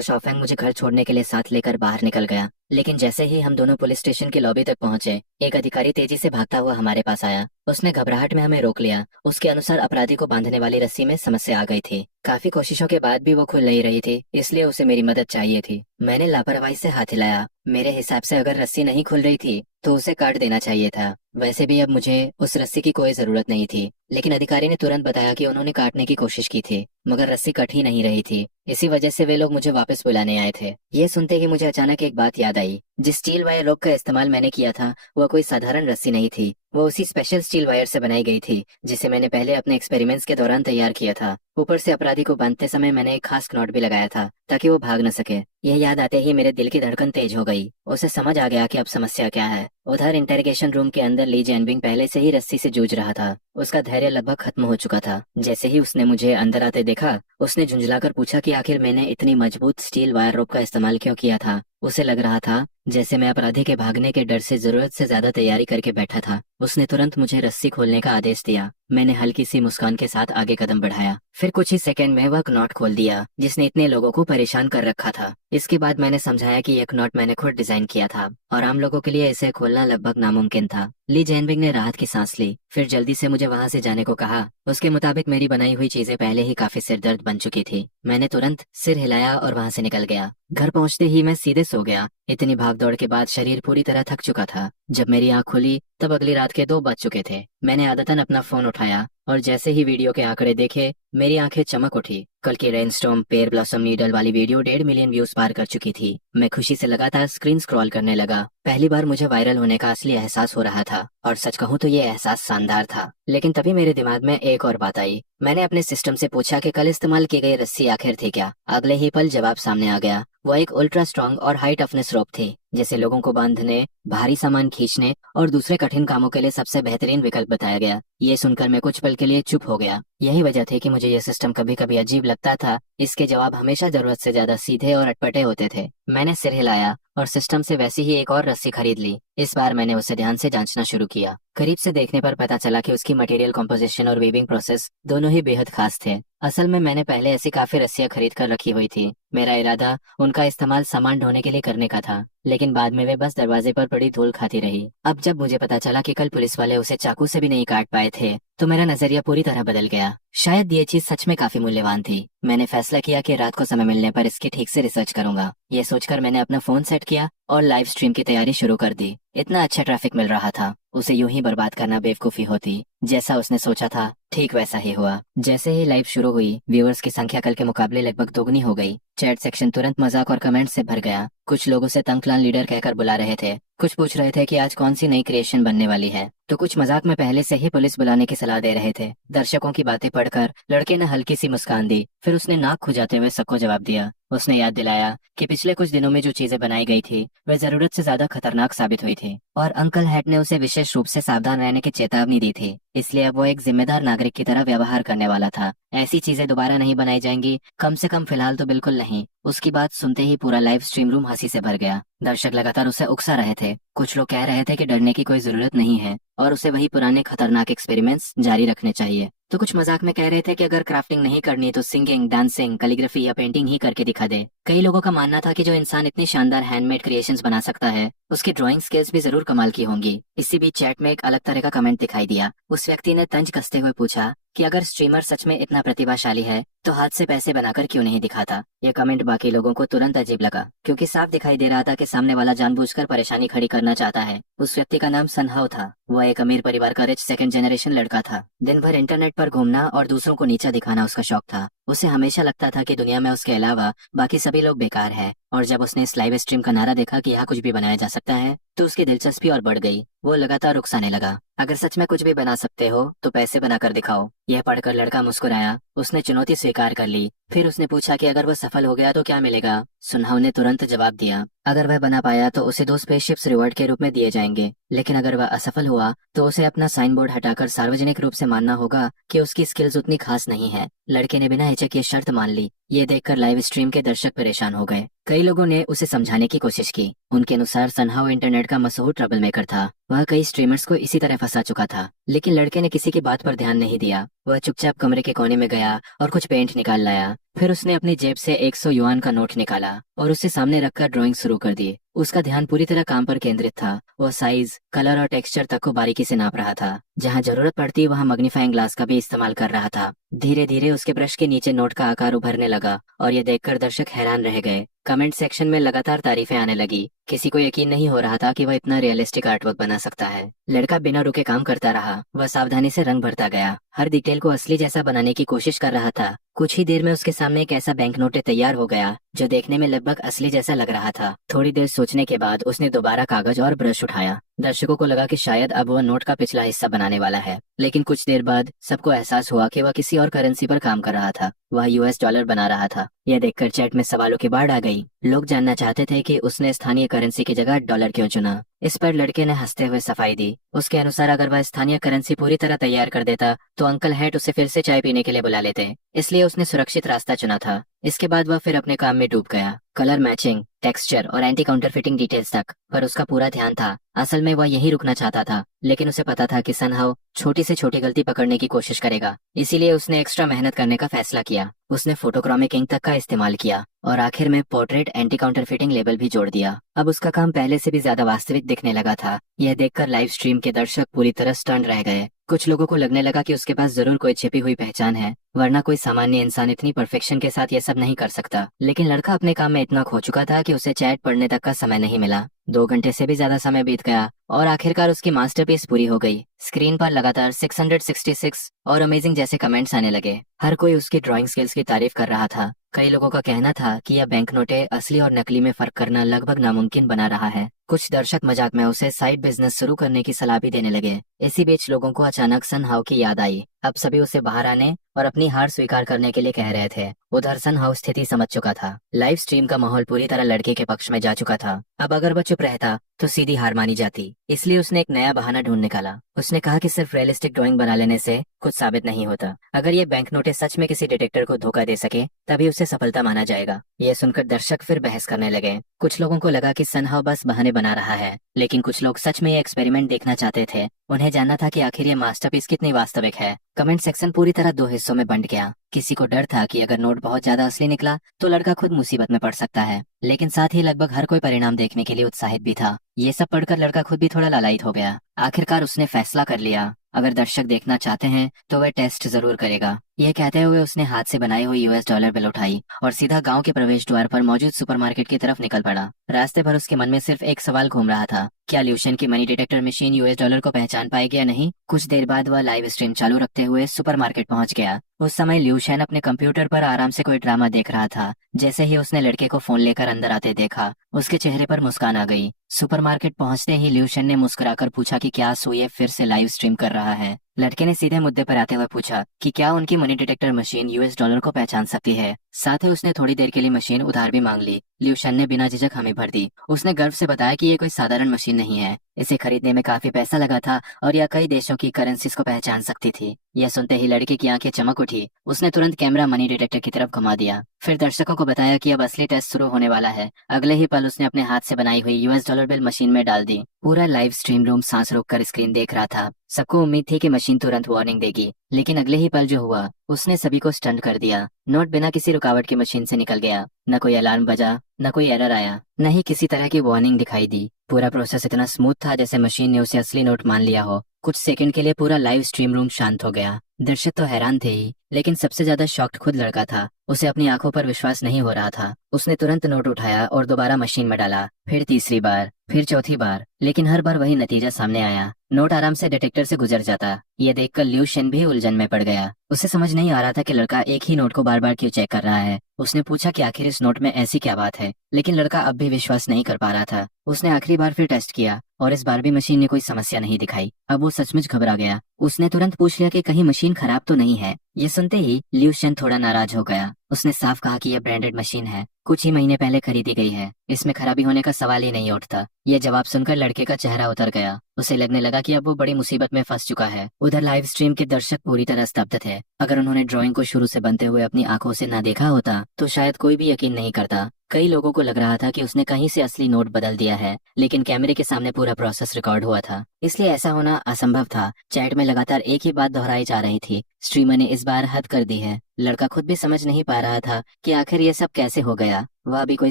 शाओफेंग मुझे घर छोड़ने के लिए साथ लेकर बाहर निकल गया, लेकिन जैसे ही हम दोनों पुलिस स्टेशन के लॉबी तक पहुंचे, एक अधिकारी तेजी से भागता हुआ हमारे पास आया। उसने घबराहट में हमें रोक लिया। उसके अनुसार अपराधी को बांधने वाली रस्सी में समस्या आ गई थी। काफी कोशिशों के बाद भी वो खुल नहीं रही थी, इसलिए उसे मेरी मदद चाहिए थी। मैंने लापरवाही से हाथ हिलाया। मेरे हिसाब से अगर रस्सी नहीं खुल रही थी तो उसे काट देना चाहिए था। वैसे भी अब मुझे उस रस्सी की कोई जरूरत नहीं थी, लेकिन अधिकारी ने तुरंत बताया कि उन्होंने काटने की कोशिश की थी मगर रस्सी कट ही नहीं रही थी। इसी वजह से वे लोग मुझे वापस बुलाने आए थे। ये सुनते ही मुझे अचानक एक बात याद आई। जिस स्टील वायर रोप का इस्तेमाल मैंने किया था वह कोई साधारण रस्सी नहीं थी, वो उसी स्पेशल स्टील वायर से बनाई गई थी जिसे मैंने पहले अपने एक्सपेरिमेंट्स के दौरान तैयार किया था। ऊपर से अपराधी को बांधते समय मैंने एक खास नॉट भी लगाया था ताकि वो भाग न सके। यह याद आते ही मेरे दिल की धड़कन तेज हो गई। उसे समझ आ गया कि अब समस्या क्या है। उधर इंटेरोगेशन रूम के अंदर ली जैनबिंग पहले से ही रस्सी से जूझ रहा था। उसका धैर्य लगभग खत्म हो चुका था। जैसे ही उसने मुझे अंदर आते देखा, उसने झुंझलाकर पूछा कि आखिर मैंने इतनी मजबूत स्टील वायर रोप का इस्तेमाल क्यों किया था। उसे लग रहा था जैसे मैं अपराधी के भागने के डर से जरूरत से ज्यादा तैयारी करके बैठा था। उसने तुरंत मुझे रस्सी खोलने का आदेश दिया। मैंने हल्की सी मुस्कान के साथ आगे कदम बढ़ाया। फिर कुछ ही सेकंड में वह नॉट खोल दिया जिसने इतने लोगों को परेशान कर रखा था। इसके बाद मैंने समझाया कि एक नॉट मैंने खुद डिजाइन किया था और आम लोगों के लिए इसे खोलना लगभग नामुमकिन था। ली जैनबिंग ने राहत की सांस ली, फिर जल्दी से मुझे वहां से जाने को कहा। उसके मुताबिक मेरी बनाई हुई चीजें पहले ही काफी सिरदर्द बन चुकी थी। मैंने तुरंत सिर हिलाया और वहां से निकल गया। घर पहुंचते ही मैं सीधे सो गया। इतनी भागदौड़ के बाद शरीर पूरी तरह थक चुका था। जब मेरी आंख खुली तब अगली रात के 2 बज चुके थे। मैंने आदतन अपना फोन उठाया और जैसे ही वीडियो के आंकड़े देखे मेरी आंखें चमक उठी। कल की रेनस्टॉर्म पेयर ब्लॉसम नीडल वाली वीडियो 1.5 मिलियन व्यूज पार कर चुकी थी। मैं खुशी से लगातार स्क्रीन स्क्रॉल करने लगा। पहली बार मुझे वायरल होने का असली एहसास हो रहा था और सच कहूँ तो ये एहसास शानदार था। लेकिन तभी मेरे दिमाग में एक और बात आई। मैंने अपने सिस्टम से पूछा कि कल इस्तेमाल की गई रस्सी आखिर थी क्या। अगले ही पल जवाब सामने आ गया। वो एक अल्ट्रा स्ट्रॉन्ग और हाई टफनेस रोप थी, जिसे लोगों को बांधने, भारी सामान खींचने और दूसरे कठिन कामों के लिए सबसे बेहतरीन विकल्प बताया गया। ये सुनकर मैं कुछ पल के लिए चुप हो गया। यही वजह थी कि मुझे ये सिस्टम कभी कभी अजीब लगता था। इसके जवाब हमेशा जरूरत से ज्यादा सीधे और अटपटे होते थे। मैंने सिर हिलाया और सिस्टम से वैसी ही एक और रस्सी खरीद ली। इस बार मैंने उसे ध्यान से जांचना शुरू किया। करीब से देखने पर पता चला कि उसकी मटेरियल कॉम्पोजिशन और वीविंग प्रोसेस दोनों ही बेहद खास थे। असल में मैंने पहले ऐसी काफी रस्सियां खरीद कर रखी हुई थी। मेरा इरादा उनका इस्तेमाल सामान ढोने के लिए करने का था, लेकिन बाद में वे बस दरवाजे पर पड़ी धूल खाती रही। अब जब मुझे पता चला कि कल पुलिस वाले उसे चाकू से भी नहीं काट पाए थे तो मेरा नजरिया पूरी तरह बदल गया। शायद ये चीज सच में काफी मूल्यवान थी। मैंने फैसला किया कि रात को समय मिलने पर इसकी ठीक से रिसर्च करूंगा। ये सोचकर मैंने अपना फोन सेट किया और लाइव स्ट्रीम की तैयारी शुरू कर दी। इतना अच्छा ट्रैफिक मिल रहा था, उसे यूं ही बर्बाद करना बेवकूफी होती। जैसा उसने सोचा था ठीक वैसा ही हुआ। जैसे ही लाइव शुरू हुई व्यूअर्स की संख्या कल के मुकाबले लगभग दोगुनी हो गई। चैट सेक्शन तुरंत मजाक और कमेंट से भर गया। कुछ लोग उसे तंकलान लीडर कहकर बुला रहे थे, कुछ पूछ रहे थे कि आज कौन सी नई क्रिएशन बनने वाली है, तो कुछ मजाक में पहले से ही पुलिस बुलाने की सलाह दे रहे थे। दर्शकों की बातें पढ़कर लड़के ने हल्की सी मुस्कान दी, फिर उसने नाक खुजाते हुए सबको जवाब दिया। उसने याद दिलाया कि पिछले कुछ दिनों में जो चीजें बनाई गई थी वे जरूरत से ज्यादा खतरनाक साबित हुई थी और अंकल हैट ने उसे विशेष रूप से सावधान रहने की चेतावनी दी थी। इसलिए अब वो एक जिम्मेदार नागरिक की तरह व्यवहार करने वाला था। ऐसी चीजें दोबारा नहीं बनाई जाएंगी, कम से कम फिलहाल तो बिल्कुल नहीं। उसकी बात सुनते ही पूरा लाइव स्ट्रीम रूम हंसी से भर गया। दर्शक लगातार उसे उकसा रहे थे। कुछ लोग कह रहे थे कि डरने की कोई जरूरत नहीं है और उसे वही पुराने खतरनाक एक्सपेरिमेंट्स जारी रखने चाहिए। तो कुछ मजाक में कह रहे थे कि अगर क्राफ्टिंग नहीं करनी तो सिंगिंग, डांसिंग, कैलीग्राफी या पेंटिंग ही करके दिखा दे। कई लोगों का मानना था कि जो इंसान इतनी शानदार हैंडमेड क्रिएशंस बना सकता है उसकी ड्राइंग स्किल्स भी जरूर कमाल की होंगी। इसी बीच चैट में एक अलग तरह का कमेंट दिखाई दिया। उस व्यक्ति ने तंज कसते हुए पूछा कि अगर स्ट्रीमर सच में इतना प्रतिभाशाली है तो हाथ से पैसे बनाकर क्यों नहीं दिखाता। यह कमेंट बाकी लोगों को तुरंत अजीब लगा, क्योंकि साफ दिखाई दे रहा था कि सामने वाला जानबूझकर परेशानी खड़ी करना चाहता है। उस व्यक्ति का नाम सनहाव था। वह एक अमीर परिवार का रिच सेकंड जनरेशन लड़का था। दिन भर इंटरनेट पर घूमना और दूसरों को नीचा दिखाना उसका शौक था। उसे हमेशा लगता था कि दुनिया में उसके अलावा बाकी सभी लोग बेकार है। और जब उसने इस लाइव स्ट्रीम का नारा देखा कि यहाँ कुछ भी बनाया जा सकता है तो उसकी दिलचस्पी और बढ़ गई। वो लगातार उकसाने लगा, अगर सच में कुछ भी बना सकते हो तो पैसे बनाकर दिखाओ। यह पढ़कर लड़का मुस्कुराया। उसने चुनौती स्वीकार कर ली। फिर उसने पूछा कि अगर वह सफल हो गया तो क्या मिलेगा। सुनहाव ने तुरंत जवाब दिया, अगर वह बना पाया तो उसे 2 स्पेसशिप्स रिवॉर्ड के रूप में दिए जाएंगे, लेकिन अगर वह असफल हुआ तो उसे अपना साइन बोर्ड हटाकर सार्वजनिक रूप से मानना होगा कि उसकी स्किल्स उतनी खास नहीं है। लड़के ने बिना हिचक ये शर्त मान ली। ये देखकर लाइव स्ट्रीम के दर्शक परेशान हो गए। कई लोगों ने उसे समझाने की कोशिश की। उनके अनुसार सनहाव इंटरनेट का मशहूर ट्रबल मेकर था। वह कई स्ट्रीमर्स को इसी तरह फंसा चुका था, लेकिन लड़के ने किसी की बात पर ध्यान नहीं दिया। वह चुपचाप कमरे के कोने में गया और कुछ पेंट निकाल लाया। फिर उसने अपनी जेब से 100 युआन का नोट निकाला और उसे सामने रखकर ड्राइंग शुरू कर दी। उसका ध्यान पूरी तरह काम पर केंद्रित था। वह साइज, कलर और टेक्सचर तक को बारीकी से नाप रहा था। जहाँ जरूरत पड़ती वहाँ मैग्नीफाइंग ग्लास का भी इस्तेमाल कर रहा था। धीरे धीरे उसके ब्रश के नीचे नोट का आकार उभरने लगा और ये देखकर दर्शक हैरान रह गए। कमेंट सेक्शन में लगातार तारीफें आने लगी। किसी को यकीन नहीं हो रहा था कि वह इतना रियलिस्टिक आर्टवर्क बना सकता है। लड़का बिना रुके काम करता रहा। वह सावधानी से रंग भरता गया, हर डिटेल को असली जैसा बनाने की कोशिश कर रहा था। कुछ ही देर में उसके सामने एक ऐसा बैंक नोट तैयार हो गया जो देखने में लगभग असली जैसा लग रहा था। थोड़ी देर सोचने के बाद उसने दोबारा कागज और ब्रश उठाया। दर्शकों को लगा कि शायद अब वह नोट का पिछला हिस्सा बनाने वाला है, लेकिन कुछ देर बाद सबको एहसास हुआ कि वह किसी और करेंसी पर काम कर रहा था। वह यूएस डॉलर बना रहा था। यह देखकर चैट में सवालों की बाढ़ आ गई। लोग जानना चाहते थे कि उसने स्थानीय करेंसी की जगह डॉलर क्यों चुना। इस पर लड़के ने हंसते हुए सफाई दी। उसके अनुसार अगर वह स्थानीय करेंसी पूरी तरह तैयार कर देता तो अंकल हैट उसे फिर से चाय पीने के लिए बुला लेते, इसलिए उसने सुरक्षित रास्ता चुना था। इसके बाद वह फिर अपने काम में डूब गया, कलर मैचिंग, टेक्सचर और एंटी काउंटरफिटिंग डिटेल्स तक। पर उसका पूरा ध्यान था, असल में वह यही रुकना चाहता था, लेकिन उसे पता था कि सनहाव छोटी से छोटी गलती पकड़ने की कोशिश करेगा। इसीलिए उसने एक्स्ट्रा मेहनत करने का फैसला किया। उसने फोटोक्रोमिक इंक तक का इस्तेमाल किया और आखिर में पोर्ट्रेट एंटी काउंटरफिटिंग लेबल भी जोड़ दिया। अब उसका काम पहले से भी ज्यादा वास्तविक दिखने लगा था। यह देखकर लाइव स्ट्रीम के दर्शक पूरी तरह स्टन रह गए। कुछ लोगों को लगने लगा कि उसके पास जरूर कोई छिपी हुई पहचान है, वरना कोई सामान्य इंसान इतनी परफेक्शन के साथ ये सब नहीं कर सकता। लेकिन लड़का अपने काम में इतना खो चुका था कि उसे चैट पढ़ने तक का समय नहीं मिला। 2 घंटे से भी ज्यादा समय बीत गया और आखिरकार उसकी मास्टरपीस पूरी हो गई। स्क्रीन पर लगातार 666 और अमेजिंग जैसे कमेंट्स आने लगे। हर कोई उसकी ड्राइंग स्किल्स की तारीफ कर रहा था। कई लोगों का कहना था कि यह बैंक नोटें असली और नकली में फर्क करना लगभग नामुमकिन बना रहा है। कुछ दर्शक मजाक में उसे साइड बिजनेस शुरू करने की सलाह भी देने लगे। इसी बीच लोगों को अचानक सनहाव की याद आई। अब सभी उसे बाहर आने और अपनी हार स्वीकार करने के लिए कह रहे थे। उधर सनहाव स्थिति समझ चुका था। लाइव स्ट्रीम का माहौल पूरी तरह लड़के के पक्ष में जा चुका था। अब अगर वह चुप रहता तो सीधी हार मानी जाती। इसलिए उसने एक नया बहाना ढूंढ निकाला। उसने कहा कि सिर्फ रियलिस्टिक ड्राइंग बना लेने से कुछ साबित नहीं होता। अगर ये बैंक नोटें सच में किसी डिटेक्टर को धोखा दे सके तभी उसे सफलता माना जाएगा। यह सुनकर दर्शक फिर बहस करने लगे। कुछ लोगों को लगा कि सनहाव बस बहाने बना रहा है, लेकिन कुछ लोग सच में ये एक्सपेरिमेंट देखना चाहते थे। उन्हें जानना था कि आखिर ये मास्टरपीस कितनी वास्तविक है। कमेंट सेक्शन पूरी तरह 2 हिस्सों में बंट गया। किसी को डर था कि अगर नोट बहुत ज्यादा असली निकला तो लड़का खुद मुसीबत में पड़ सकता है, लेकिन साथ ही लगभग हर कोई परिणाम देखने के लिए उत्साहित भी था। ये सब पढ़कर लड़का खुद भी थोड़ा लालायित हो गया। आखिरकार उसने फैसला कर लिया, अगर दर्शक देखना चाहते हैं तो वह टेस्ट जरूर करेगा। यह कहते हुए उसने हाथ से बनाई हुई यूएस डॉलर बिल उठाई और सीधा गांव के प्रवेश द्वार पर मौजूद सुपरमार्केट की तरफ निकल पड़ा। रास्ते भर उसके मन में सिर्फ एक सवाल घूम रहा था, क्या ल्यूशन की money detector machine US dollar को पहचान पाएगी या नहीं। कुछ देर बाद वह लाइव स्ट्रीम चालू रखते हुए सुपरमार्केट पहुंच गया। उस समय ल्यूशन अपने कंप्यूटर पर आराम से कोई ड्रामा देख रहा था। जैसे ही उसने लड़के को फोन लेकर अंदर आते देखा, उसके चेहरे पर मुस्कान आ गई। सुपरमार्केट पहुंचते ही ल्यूशन ने मुस्कुराकर पूछा कि क्या सुये फिर से लाइव स्ट्रीम कर रहा है। लड़के ने सीधे मुद्दे पर आते हुए पूछा कि क्या उनकी money detector machine US dollar को पहचान सकती है। साथ ही उसने थोड़ी देर के लिए मशीन उधार भी मांग ली। ल्यूशन ने बिना झिझक हमें भर दी। उसने गर्व से बताया कि ये कोई साधारण मशीन नहीं है, इसे खरीदने में काफी पैसा लगा था और यह कई देशों की करेंसीज को पहचान सकती थी। यह सुनते ही लड़के की आंखें चमक उठी। उसने तुरंत कैमरा मनी डिटेक्टर की तरफ घुमा दिया, फिर दर्शकों को बताया कि अब असली टेस्ट शुरू होने वाला है। अगले ही पल उसने अपने हाथ से बनाई हुई यूएस डॉलर बिल मशीन में डाल दी। पूरा लाइव स्ट्रीम रूम सांस रोककर स्क्रीन देख रहा था। सबको उम्मीद थी कि मशीन तुरंत वार्निंग देगी, लेकिन अगले ही पल जो हुआ उसने सभी को स्टंट कर दिया। नोट बिना किसी रुकावट की मशीन से निकल गया। न कोई अलार्म बजा, न कोई एरर आया, न ही किसी तरह की वार्निंग दिखाई दी। पूरा प्रोसेस इतना स्मूथ था जैसे मशीन ने उसे असली नोट मान लिया हो। कुछ सेकंड के लिए पूरा लाइव स्ट्रीम रूम शांत हो गया। दर्शक तो हैरान थे ही, लेकिन सबसे ज्यादा शॉक्ड खुद लड़का था। उसे अपनी आंखों पर विश्वास नहीं हो रहा था। उसने तुरंत नोट उठाया और दोबारा मशीन में डाला। फिर तीसरी बार, फिर चौथी बार, लेकिन हर बार वही नतीजा सामने आया। नोट आराम से डिटेक्टर से गुजर जाता। ये देखकर ल्यू शेन भी उलझन में पड़ गया। उसे समझ नहीं आ रहा था कि लड़का एक ही नोट को बार बार क्यों चेक कर रहा है। उसने पूछा कि आखिर इस नोट में ऐसी क्या बात है, लेकिन लड़का अब भी विश्वास नहीं कर पा रहा था। उसने आखिरी बार फिर टेस्ट किया और इस बार भी मशीन ने कोई समस्या नहीं दिखाई। अब वो सचमुच घबरा गया। उसने तुरंत पूछ लिया कि कहीं मशीन खराब तो नहीं है। ये सुनते ही ल्यू शेन थोड़ा नाराज हो गया। उसने साफ कहा कि यह ब्रांडेड मशीन है, कुछ ही महीने पहले खरीदी गई है, इसमें खराबी होने का सवाल ही नहीं उठता। यह जवाब सुनकर लड़के का चेहरा उतर गया। उसे लगने लगा कि अब वो बड़ी मुसीबत में फंस चुका है। उधर लाइव स्ट्रीम के दर्शक पूरी तरह स्तब्ध थे। अगर उन्होंने ड्राइंग को शुरू से बनते हुए अपनी आंखों से ना देखा होता तो शायद कोई भी यकीन नहीं करता। कई लोगों को लग रहा था कि उसने कहीं से असली नोट बदल दिया है, लेकिन कैमरे के सामने पूरा प्रोसेस रिकॉर्ड हुआ था, इसलिए ऐसा होना असंभव था। चैट में लगातार एक ही बात दोहराई जा रही थी, स्ट्रीमर ने इस बार हद कर दी है। लड़का खुद भी समझ नहीं पा रहा था कि आखिर ये सब कैसे हो गया। वह भी कोई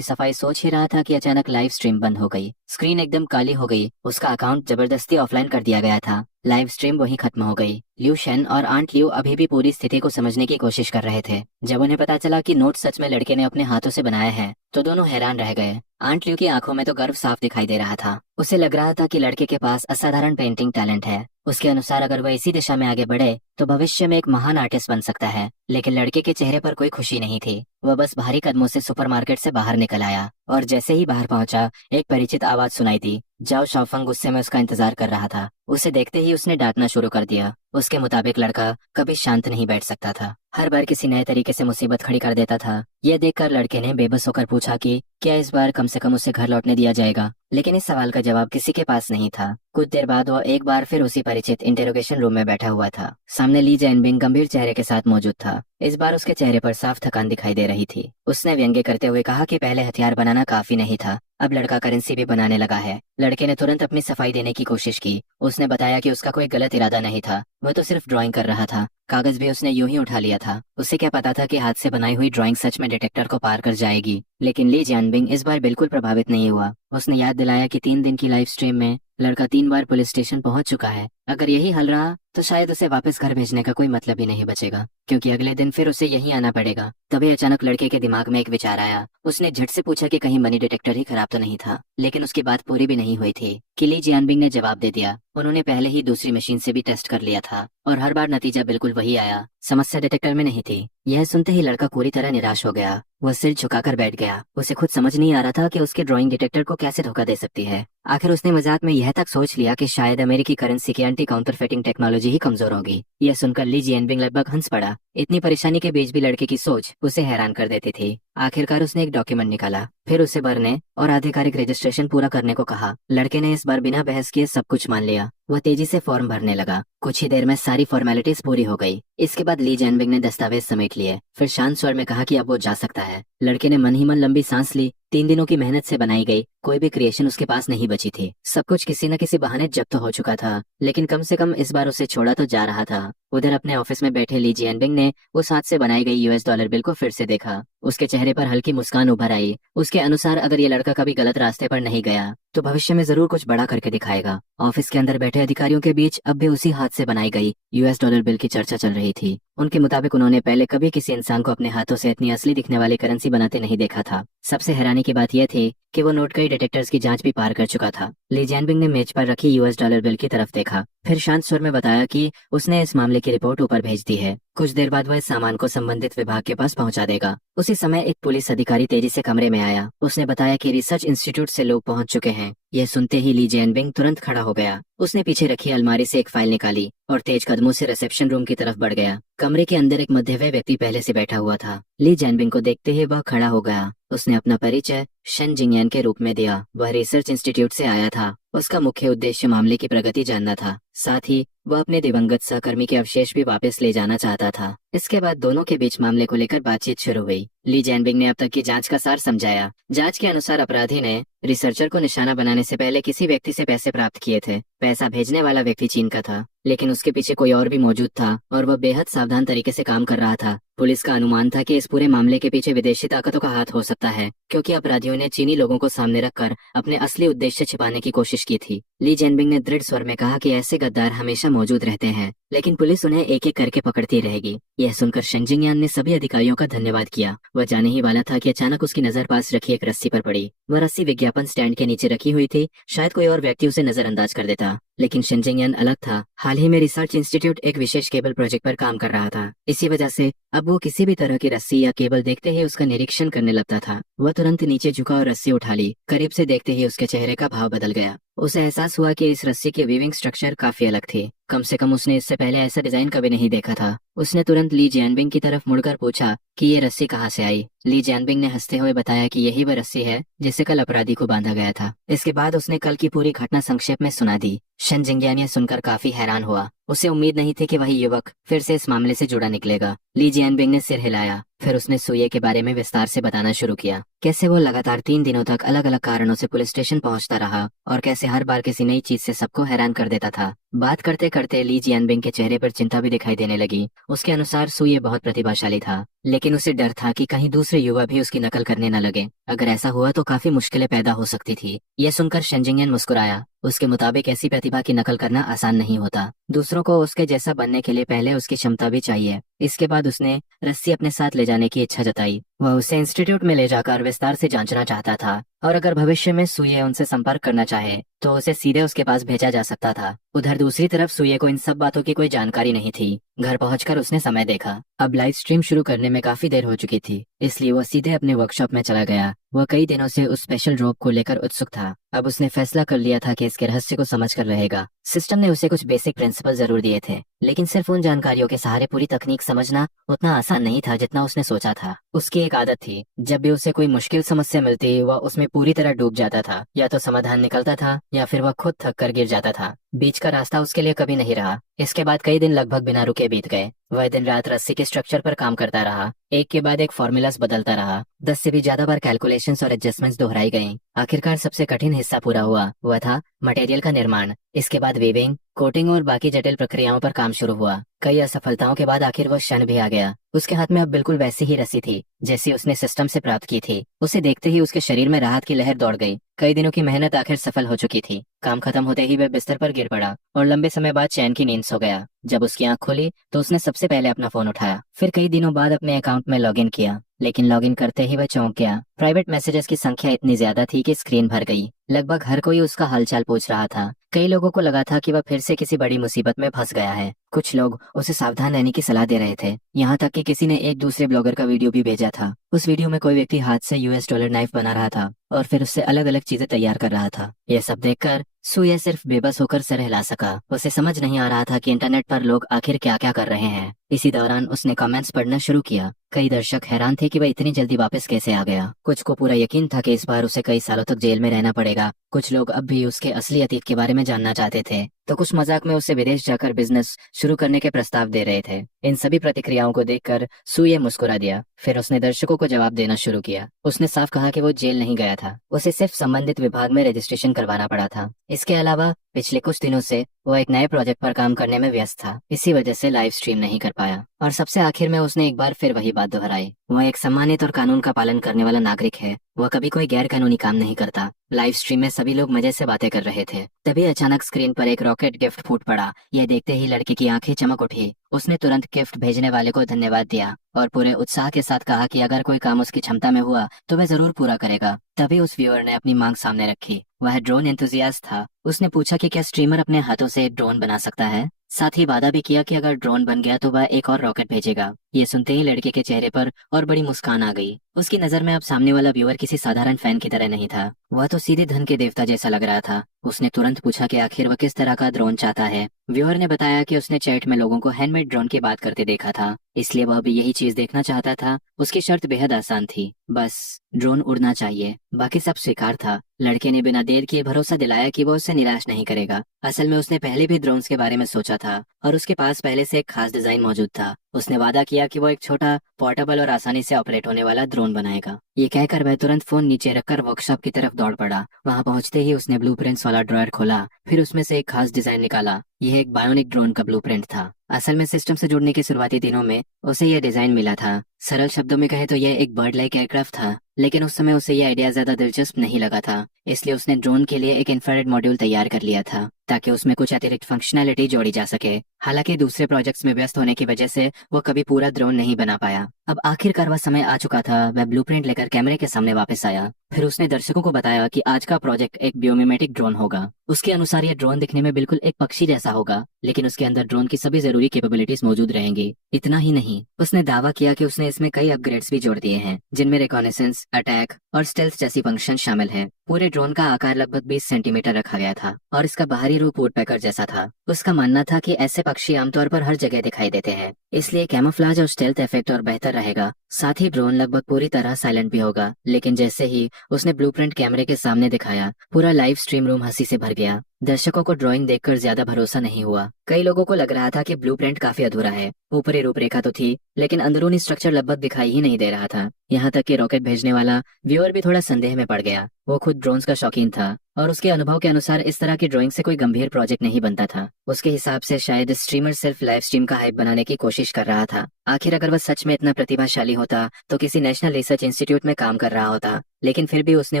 सफाई सोच ही रहा था कि अचानक लाइव स्ट्रीम बंद हो गई। स्क्रीन एकदम काली हो गई। उसका अकाउंट जबरदस्ती ऑफलाइन कर दिया गया था। लाइव स्ट्रीम वहीं खत्म हो गई। ल्यू शेन और आंट ल्यू अभी भी पूरी स्थिति को समझने की कोशिश कर रहे थे। जब उन्हें पता चला कि नोट सच में लड़के ने अपने हाथों से बनाया है तो दोनों हैरान रह गए। आंट ल्यू की आंखों में तो गर्व साफ दिखाई दे रहा था। उसे लग रहा था कि लड़के के पास असाधारण पेंटिंग टैलेंट है। उसके अनुसार अगर वह इसी दिशा में आगे बढ़े तो भविष्य में एक महान आर्टिस्ट बन सकता है। लेकिन लड़के के चेहरे पर कोई खुशी नहीं थी। वह बस भारी कदमों से सुपरमार्केट से बाहर निकल आया और जैसे ही बाहर पहुंचा एक परिचित आवाज सुनाई दी। जाओ शाओफंग गुस्से में उसका इंतजार कर रहा था। उसे देखते ही उसने डांटना शुरू कर दिया। उसके मुताबिक लड़का कभी शांत नहीं बैठ सकता था, हर बार किसी नए तरीके से मुसीबत खड़ी कर देता था। यह देखकर लड़के ने बेबस होकर पूछा कि क्या इस बार कम से कम उसे घर लौटने दिया जाएगा, लेकिन इस सवाल का जवाब किसी के पास नहीं था। कुछ देर बाद वह एक बार फिर उसी परिचित इंटेरोगेशन रूम में बैठा हुआ था। सामने ली जैनबिंग गंभीर चेहरे के साथ मौजूद था। इस बार उसके चेहरे पर साफ थकान दिखाई दे रही थी। उसने व्यंग्य करते हुए कहा कि पहले हथियार बनाना काफी नहीं था, अब लड़का करेंसी भी बनाने लगा है। लड़के ने तुरंत अपनी सफाई देने की कोशिश की। उसने बताया कि उसका कोई गलत इरादा नहीं था, वह तो सिर्फ ड्राइंग कर रहा था। कागज भी उसने यूं ही उठा लिया था। उसे क्या पता था कि हाथ से बनाई हुई ड्राइंग सच में डिटेक्टर को पार कर जाएगी। लेकिन ली जियानबिंग इस बार बिल्कुल प्रभावित नहीं हुआ। उसने याद दिलाया कि 3 दिन की लाइव स्ट्रीम में लड़का 3 बार पुलिस स्टेशन पहुंच चुका है। अगर यही हल रहा तो शायद उसे वापस घर भेजने का कोई मतलब ही नहीं बचेगा, क्योंकि अगले दिन फिर उसे यहीं आना पड़ेगा। तभी अचानक लड़के के दिमाग में एक विचार आया। उसने झट से पूछा कि कहीं मनी डिटेक्टर ही खराब तो नहीं था, लेकिन उसकी बात पूरी भी नहीं हुई थी कि ली जियानबिंग ने जवाब दे दिया। उन्होंने पहले ही दूसरी मशीन से भी टेस्ट कर लिया था और हर बार नतीजा बिल्कुल वही आया, समस्या डिटेक्टर में नहीं थी। यह सुनते ही लड़का पूरी तरह निराश हो गया। वह सिर झुकाकर बैठ गया। उसे खुद समझ नहीं आ रहा था कि उसके ड्राइंग डिटेक्टर को कैसे धोखा दे सकती है। आखिर उसने मजाक में यह तक सोच लिया कि शायद अमेरिकी करेंसी की एंटी काउंटरफेटिंग टेक्नोलॉजी ही कमजोर होगी। यह सुनकर ली जियानबिंग लगभग हंस पड़ा। इतनी परेशानी के बीच भी लड़के की सोच उसे हैरान कर देती थी। आखिरकार उसने एक डॉक्यूमेंट निकाला, फिर उसे भरने और आधिकारिक रजिस्ट्रेशन पूरा करने को कहा। लड़के ने इस बार बिना बहस किए सब कुछ मान लिया। वह तेजी से फॉर्म भरने लगा। कुछ ही देर में सारी फॉर्मेलिटीज पूरी हो गई। इसके बाद ली जैनबिंग ने दस्तावेज समेट लिए, फिर शांत स्वर में कहा कि अब वो जा सकता है। लड़के ने मन ही मन लंबी सांस ली। 3 दिनों की मेहनत से बनाई गई कोई भी क्रिएशन उसके पास नहीं बची थी। सब कुछ किसी न किसी बहाने जब्त हो चुका था, लेकिन कम से कम इस बार उसे छोड़ा तो जा रहा था। उधर अपने ऑफिस में बैठे ली जियानबिंग ने उस हाथ से बनाई गई US$ बिल को फिर से देखा। उसके चेहरे पर हल्की मुस्कान उभर आई। उसके अनुसार अगर ये लड़का कभी गलत रास्ते पर नहीं गया तो भविष्य में जरूर कुछ बड़ा करके दिखाएगा। ऑफिस के अंदर बैठे अधिकारियों के बीच अब भी उसी हाथ से बनाई गई US$ बिल की चर्चा चल रही थी। उनके मुताबिक उन्होंने पहले कभी किसी इंसान को अपने हाथों से इतनी असली दिखने वाली करेंसी बनाते नहीं देखा था। सबसे हैरानी की बात यह थी कि वो नोट कई डिटेक्टर्स की जांच भी पार कर चुका था। ली जैनबिंग ने मेज पर रखी US$ बिल की तरफ देखा, फिर शांत स्वर में बताया कि उसने इस मामले की रिपोर्ट ऊपर भेज दी है। कुछ देर बाद वह इस सामान को संबंधित विभाग के पास पहुंचा देगा। उसी समय एक पुलिस अधिकारी तेजी से कमरे में आया। उसने बताया कि रिसर्च इंस्टीट्यूट से लोग पहुंच चुके हैं। यह सुनते ही ली जैनबिंग तुरंत खड़ा हो गया। उसने पीछे रखी अलमारी से एक फाइल निकाली और तेज कदमों से रिसेप्शन रूम की तरफ बढ़ गया। कमरे के अंदर एक मध्यवय व्यक्ति पहले से बैठा हुआ था। ली जैनबिंग को देखते ही वह खड़ा हो गया। उसने अपना परिचय, शन जिंगयान के रूप में दिया। वह रिसर्च इंस्टीट्यूट से आया था। उसका मुख्य उद्देश्य मामले की प्रगति जानना था। साथ ही वह अपने दिवंगत सहकर्मी के अवशेष भी वापस ले जाना चाहता था। इसके बाद दोनों के बीच मामले को लेकर बातचीत शुरू हुई। ली जैनबिंग ने अब तक की जांच का सार समझाया। जांच के अनुसार अपराधी ने रिसर्चर को निशाना बनाने से पहले किसी व्यक्ति से पैसे प्राप्त किए थे। पैसा भेजने वाला व्यक्ति चीन का था, लेकिन उसके पीछे कोई और भी मौजूद था और वह बेहद सावधान तरीके से काम कर रहा था। पुलिस का अनुमान था कि इस पूरे मामले के पीछे विदेशी ताकतों का हाथ हो सकता है, क्योंकि अपराधियों ने चीनी लोगों को सामने रखकर अपने असली उद्देश्य छिपाने की कोशिश की थी। ली जैनबिंग ने दृढ़ स्वर में कहा कि ऐसे गद्दार हमेशा मौजूद रहते हैं, लेकिन पुलिस उन्हें एक एक करके पकड़ती रहेगी। यह सुनकर शन जिंगयान ने सभी अधिकारियों का धन्यवाद किया। वह जाने ही वाला था कि अचानक उसकी नजर पास रखी एक रस्सी पर पड़ी। वह रस्सी विज्ञापन स्टैंड के नीचे रखी हुई थी। शायद कोई और व्यक्ति उसे नजरअंदाज कर देता, लेकिन शन जिंगयान अलग था। हाल ही में रिसर्च इंस्टीट्यूट एक विशेष केबल प्रोजेक्ट पर काम कर रहा था। इसी वजह से अब वो किसी भी तरह की रस्सी या केबल देखते ही उसका निरीक्षण करने लगता था। वह तुरंत नीचे झुका और रस्सी उठा ली। करीब से देखते ही उसके चेहरे का भाव बदल गया। उसे एहसास हुआ कि इस रस्सी की वीविंग स्ट्रक्चर काफी अलग थी। कम से कम उसने इससे पहले ऐसा डिजाइन कभी नहीं देखा था। उसने तुरंत ली जैनबिंग की तरफ मुड़कर पूछा कि ये रस्सी कहाँ से आई। ली जैनबिंग ने हंसते हुए बताया कि यही वह रस्सी है जिससे कल अपराधी को बांधा गया था। इसके बाद उसने कल की पूरी घटना संक्षेप में सुना दी। शन जिंगयान यह सुनकर काफी हैरान हुआ। उसे उम्मीद नहीं थी कि वही युवक फिर से इस मामले से जुड़ा निकलेगा। ली जैनबिंग ने सिर हिलाया। फिर उसने सुये के बारे में विस्तार से बताना शुरू किया। कैसे वो लगातार 3 दिनों तक अलग अलग कारणों से पुलिस स्टेशन पहुंचता रहा और कैसे हर बार किसी नई चीज से सबको हैरान कर देता था। बात करते करते ली जियानबिंग के चेहरे पर चिंता भी दिखाई देने लगी। उसके अनुसार सुये बहुत प्रतिभाशाली था, लेकिन उसे डर था कि कहीं दूसरे युवा भी उसकी नकल करने न लगे। अगर ऐसा हुआ तो काफी मुश्किलें पैदा हो सकती थी। यह सुनकर शन जिंगयान मुस्कुराया। उसके मुताबिक ऐसी प्रतिभा की नकल करना आसान नहीं होता। दूसरों को उसके जैसा बनने के लिए पहले उसकी क्षमता भी चाहिए। इसके बाद उसने रस्सी अपने साथ ले जाने की इच्छा जताई। वह उसे इंस्टीट्यूट में ले जाकर विस्तार से जांचना चाहता था, और अगर भविष्य में सुये उनसे संपर्क करना चाहे तो उसे सीधे उसके पास भेजा जा सकता था। उधर दूसरी तरफ सुये को इन सब बातों की कोई जानकारी नहीं थी। घर पहुंचकर उसने समय देखा। अब लाइव स्ट्रीम शुरू करने में काफी देर हो चुकी थी, इसलिए वह सीधे अपने वर्कशॉप में चला गया। वह कई दिनों से उस स्पेशल रोब को लेकर उत्सुक था। अब उसने फैसला कर लिया था कि इसके रहस्य को समझकर रहेगा। सिस्टम ने उसे कुछ बेसिक प्रिंसिपल जरूर दिए थे, लेकिन सिर्फ उन जानकारियों के सहारे पूरी तकनीक समझना उतना आसान नहीं था जितना उसने सोचा था। उसकी एक आदत थी, जब भी उसे कोई मुश्किल समस्या मिलती वह उसमें पूरी तरह डूब जाता था। या तो समाधान निकलता था या फिर वह खुद थक कर गिर जाता था। बीच का रास्ता उसके लिए कभी नहीं रहा। इसके बाद कई दिन लगभग बिना रुके बीत गए। वह दिन रात रस्सी के स्ट्रक्चर पर काम करता रहा। एक के बाद एक फॉर्मूलास बदलता रहा। 10 से भी ज्यादा बार कैलकुलेशंस और एडजस्टमेंट्स दोहराई गईं। आखिरकार सबसे कठिन हिस्सा पूरा हुआ। वह था मटेरियल का निर्माण। इसके बाद वीविंग, कोटिंग और बाकी जटिल प्रक्रियाओं पर काम शुरू हुआ। कई असफलताओं के बाद आखिर वह क्षण भी आ गया। उसके हाथ में अब बिल्कुल वैसी ही रस्सी थी जैसी उसने सिस्टम से प्राप्त की थी। उसे देखते ही उसके शरीर में राहत की लहर दौड़ गई। कई दिनों की मेहनत आखिर सफल हो चुकी थी। काम खत्म होते ही वह बिस्तर पर गिर पड़ा और लंबे समय बाद चैन की नींद सो गया। जब उसकी आंख खुली तो उसने सबसे पहले अपना फोन उठाया, फिर कई दिनों बाद अपने अकाउंट में लॉगिन किया। लेकिन लॉगिन करते ही वह चौंक गया। प्राइवेट मैसेजेस की संख्या इतनी ज्यादा थी कि स्क्रीन भर गई। लगभग हर कोई उसका हालचाल पूछ रहा था। कई लोगों को लगा था कि वह फिर से किसी बड़ी मुसीबत में फंस गया है। कुछ लोग उसे सावधान रहने की सलाह दे रहे थे। यहाँ तक कि किसी ने एक दूसरे ब्लॉगर का वीडियो भी भेजा था। उस वीडियो में कोई व्यक्ति हाथ से $US नाइफ बना रहा था और फिर उससे अलग अलग चीजें तैयार कर रहा था। यह सब देखकर सुये सिर्फ बेबस होकर सर हिला सका। उसे समझ नहीं आ रहा था कि इंटरनेट पर लोग आखिर क्या क्या कर रहे हैं। इसी दौरान उसने कमेंट्स पढ़ना शुरू किया। कई दर्शक हैरान थे कि वह इतनी जल्दी वापस कैसे आ गया। कुछ को पूरा यकीन था कि इस बार उसे कई सालों तक जेल में रहना पड़ेगा। कुछ लोग अब भी उसके असली अतीत के बारे में जानना चाहते थे, तो कुछ मजाक में उसे विदेश जाकर बिजनेस शुरू करने के प्रस्ताव दे रहे थे। इन सभी प्रतिक्रियाओं को देखकर सुये मुस्कुरा दिया। फिर उसने दर्शकों को जवाब देना शुरू किया। उसने साफ कहा कि वो जेल नहीं गया था, उसे सिर्फ संबंधित विभाग में रजिस्ट्रेशन करवाना पड़ा था। इसके अलावा पिछले कुछ दिनों से वो एक नए प्रोजेक्ट पर काम करने में व्यस्त था, इसी वजह से लाइव स्ट्रीम नहीं कर पाया। और सबसे आखिर में उसने एक बार फिर वही बात दोहराई। वह एक सम्मानित और कानून का पालन करने वाला नागरिक है। वह कभी कोई गैर कानूनी काम नहीं करता। लाइव स्ट्रीम में सभी लोग मजे से बातें कर रहे थे। तभी अचानक स्क्रीन पर एक रॉकेट गिफ्ट फूट पड़ा। यह देखते ही लड़के की आंखें चमक उठी। उसने तुरंत गिफ्ट भेजने वाले को धन्यवाद दिया और पूरे उत्साह के साथ कहा कि अगर कोई काम उसकी क्षमता में हुआ तो वह जरूर पूरा करेगा। तभी उस व्यूअर ने अपनी मांग सामने रखी। वह ड्रोन एंथुसियास्ट था। उसने पूछा कि क्या स्ट्रीमर अपने हाथों से एक ड्रोन बना सकता है। साथ ही वादा भी किया कि अगर ड्रोन बन गया तो वह एक और रॉकेट भेजेगा। ये सुनते ही लड़के के चेहरे पर और बड़ी मुस्कान आ गई। उसकी नजर में अब सामने वाला व्यूअर किसी साधारण फैन की तरह नहीं था, वह तो सीधे धन के देवता जैसा लग रहा था। उसने तुरंत पूछा कि आखिर वह किस तरह का ड्रोन चाहता है। व्यूअर ने बताया कि उसने चैट में लोगों को हैंडमेड ड्रोन की बात करते देखा था, इसलिए वह भी यही चीज देखना चाहता था। उसकी शर्त बेहद आसान थी, बस ड्रोन उड़ना चाहिए, बाकी सब स्वीकार था। लड़के ने बिना देर किए भरोसा दिलाया कि वो उसे निराश नहीं करेगा। असल में उसने पहले भी ड्रोन्स के बारे में सोचा था और उसके पास पहले से एक खास डिजाइन मौजूद था। उसने वादा किया कि वो एक छोटा, पोर्टेबल और आसानी से ऑपरेट होने वाला ड्रोन बनाएगा। ये कहकर वह तुरंत फोन नीचे रखकर वर्कशॉप की तरफ दौड़ पड़ा। वहां पहुंचते ही उसने ब्लूप्रिंट्स वाला ड्रॉयर खोला, फिर उसमें से एक खास डिजाइन निकाला। यह एक बायोनिक ड्रोन का ब्लूप्रिंट था। असल में सिस्टम से जुड़ने के शुरुआती दिनों में उसे यह डिजाइन मिला था। सरल शब्दों में कहे तो यह एक बर्ड लाइक एयरक्राफ्ट था, लेकिन उस समय उसे यह आइडिया ज्यादा दिलचस्प नहीं लगा था। इसलिए उसने ड्रोन के लिए एक इंफ्रारेड मॉड्यूल तैयार कर लिया था ताकि उसमें कुछ अतिरिक्त फंक्शनैलिटी जोड़ी जा सके। हालांकि दूसरे प्रोजेक्ट्स में व्यस्त होने की वजह से वो कभी पूरा ड्रोन नहीं बना पाया। अब आखिरकार वह समय आ चुका था। वह ब्लूप्रिंट लेकर कैमरे के सामने वापस आया। फिर उसने दर्शकों को बताया कि आज का प्रोजेक्ट एक बायोमिमेटिक ड्रोन होगा। उसके अनुसार यह ड्रोन दिखने में बिल्कुल एक पक्षी जैसा होगा, लेकिन उसके अंदर ड्रोन की सभी जरूरी कैपेबिलिटीज मौजूद रहेंगी। इतना ही नहीं, उसने दावा किया कि उसने इसमें कई अपग्रेड्स भी जोड़ दिए हैं, जिनमें रिकॉनेसेंस, अटैक और स्टेल्थ जैसी फंक्शन शामिल है। पूरे ड्रोन का आकार लगभग 20 सेंटीमीटर रखा गया था और इसका बाहरी रूप वुडपेकर जैसा था। उसका मानना था कि ऐसे पक्षी आमतौर पर हर जगह दिखाई देते हैं, इसलिए कैमोफ्लेज और स्टेल्थ इफेक्ट और बेहतर रहेगा। साथ ही ड्रोन लगभग पूरी तरह साइलेंट भी होगा। लेकिन जैसे ही उसने ब्लूप्रिंट कैमरे के सामने दिखाया, पूरा लाइव स्ट्रीम रूम हंसी से भर गया। दर्शकों को ड्राइंग देखकर ज्यादा भरोसा नहीं हुआ। कई लोगों को लग रहा था कि ब्लूप्रिंट काफी अधूरा है। ऊपरी रूपरेखा तो थी, लेकिन अंदरूनी स्ट्रक्चर लगभग दिखाई ही नहीं दे रहा था। यहाँ तक कि रॉकेट भेजने वाला व्यूअर भी थोड़ा संदेह में पड़ गया। वो खुद ड्रोन्स का शौकीन था और उसके अनुभव के अनुसार इस तरह की ड्राइंग से कोई गंभीर प्रोजेक्ट नहीं बनता था। उसके हिसाब से शायद स्ट्रीमर सिर्फ लाइव स्ट्रीम का हाइप बनाने की कोशिश कर रहा था। आखिर अगर वह सच में इतना प्रतिभाशाली होता तो किसी नेशनल रिसर्च इंस्टीट्यूट में काम कर रहा होता। लेकिन फिर भी उसने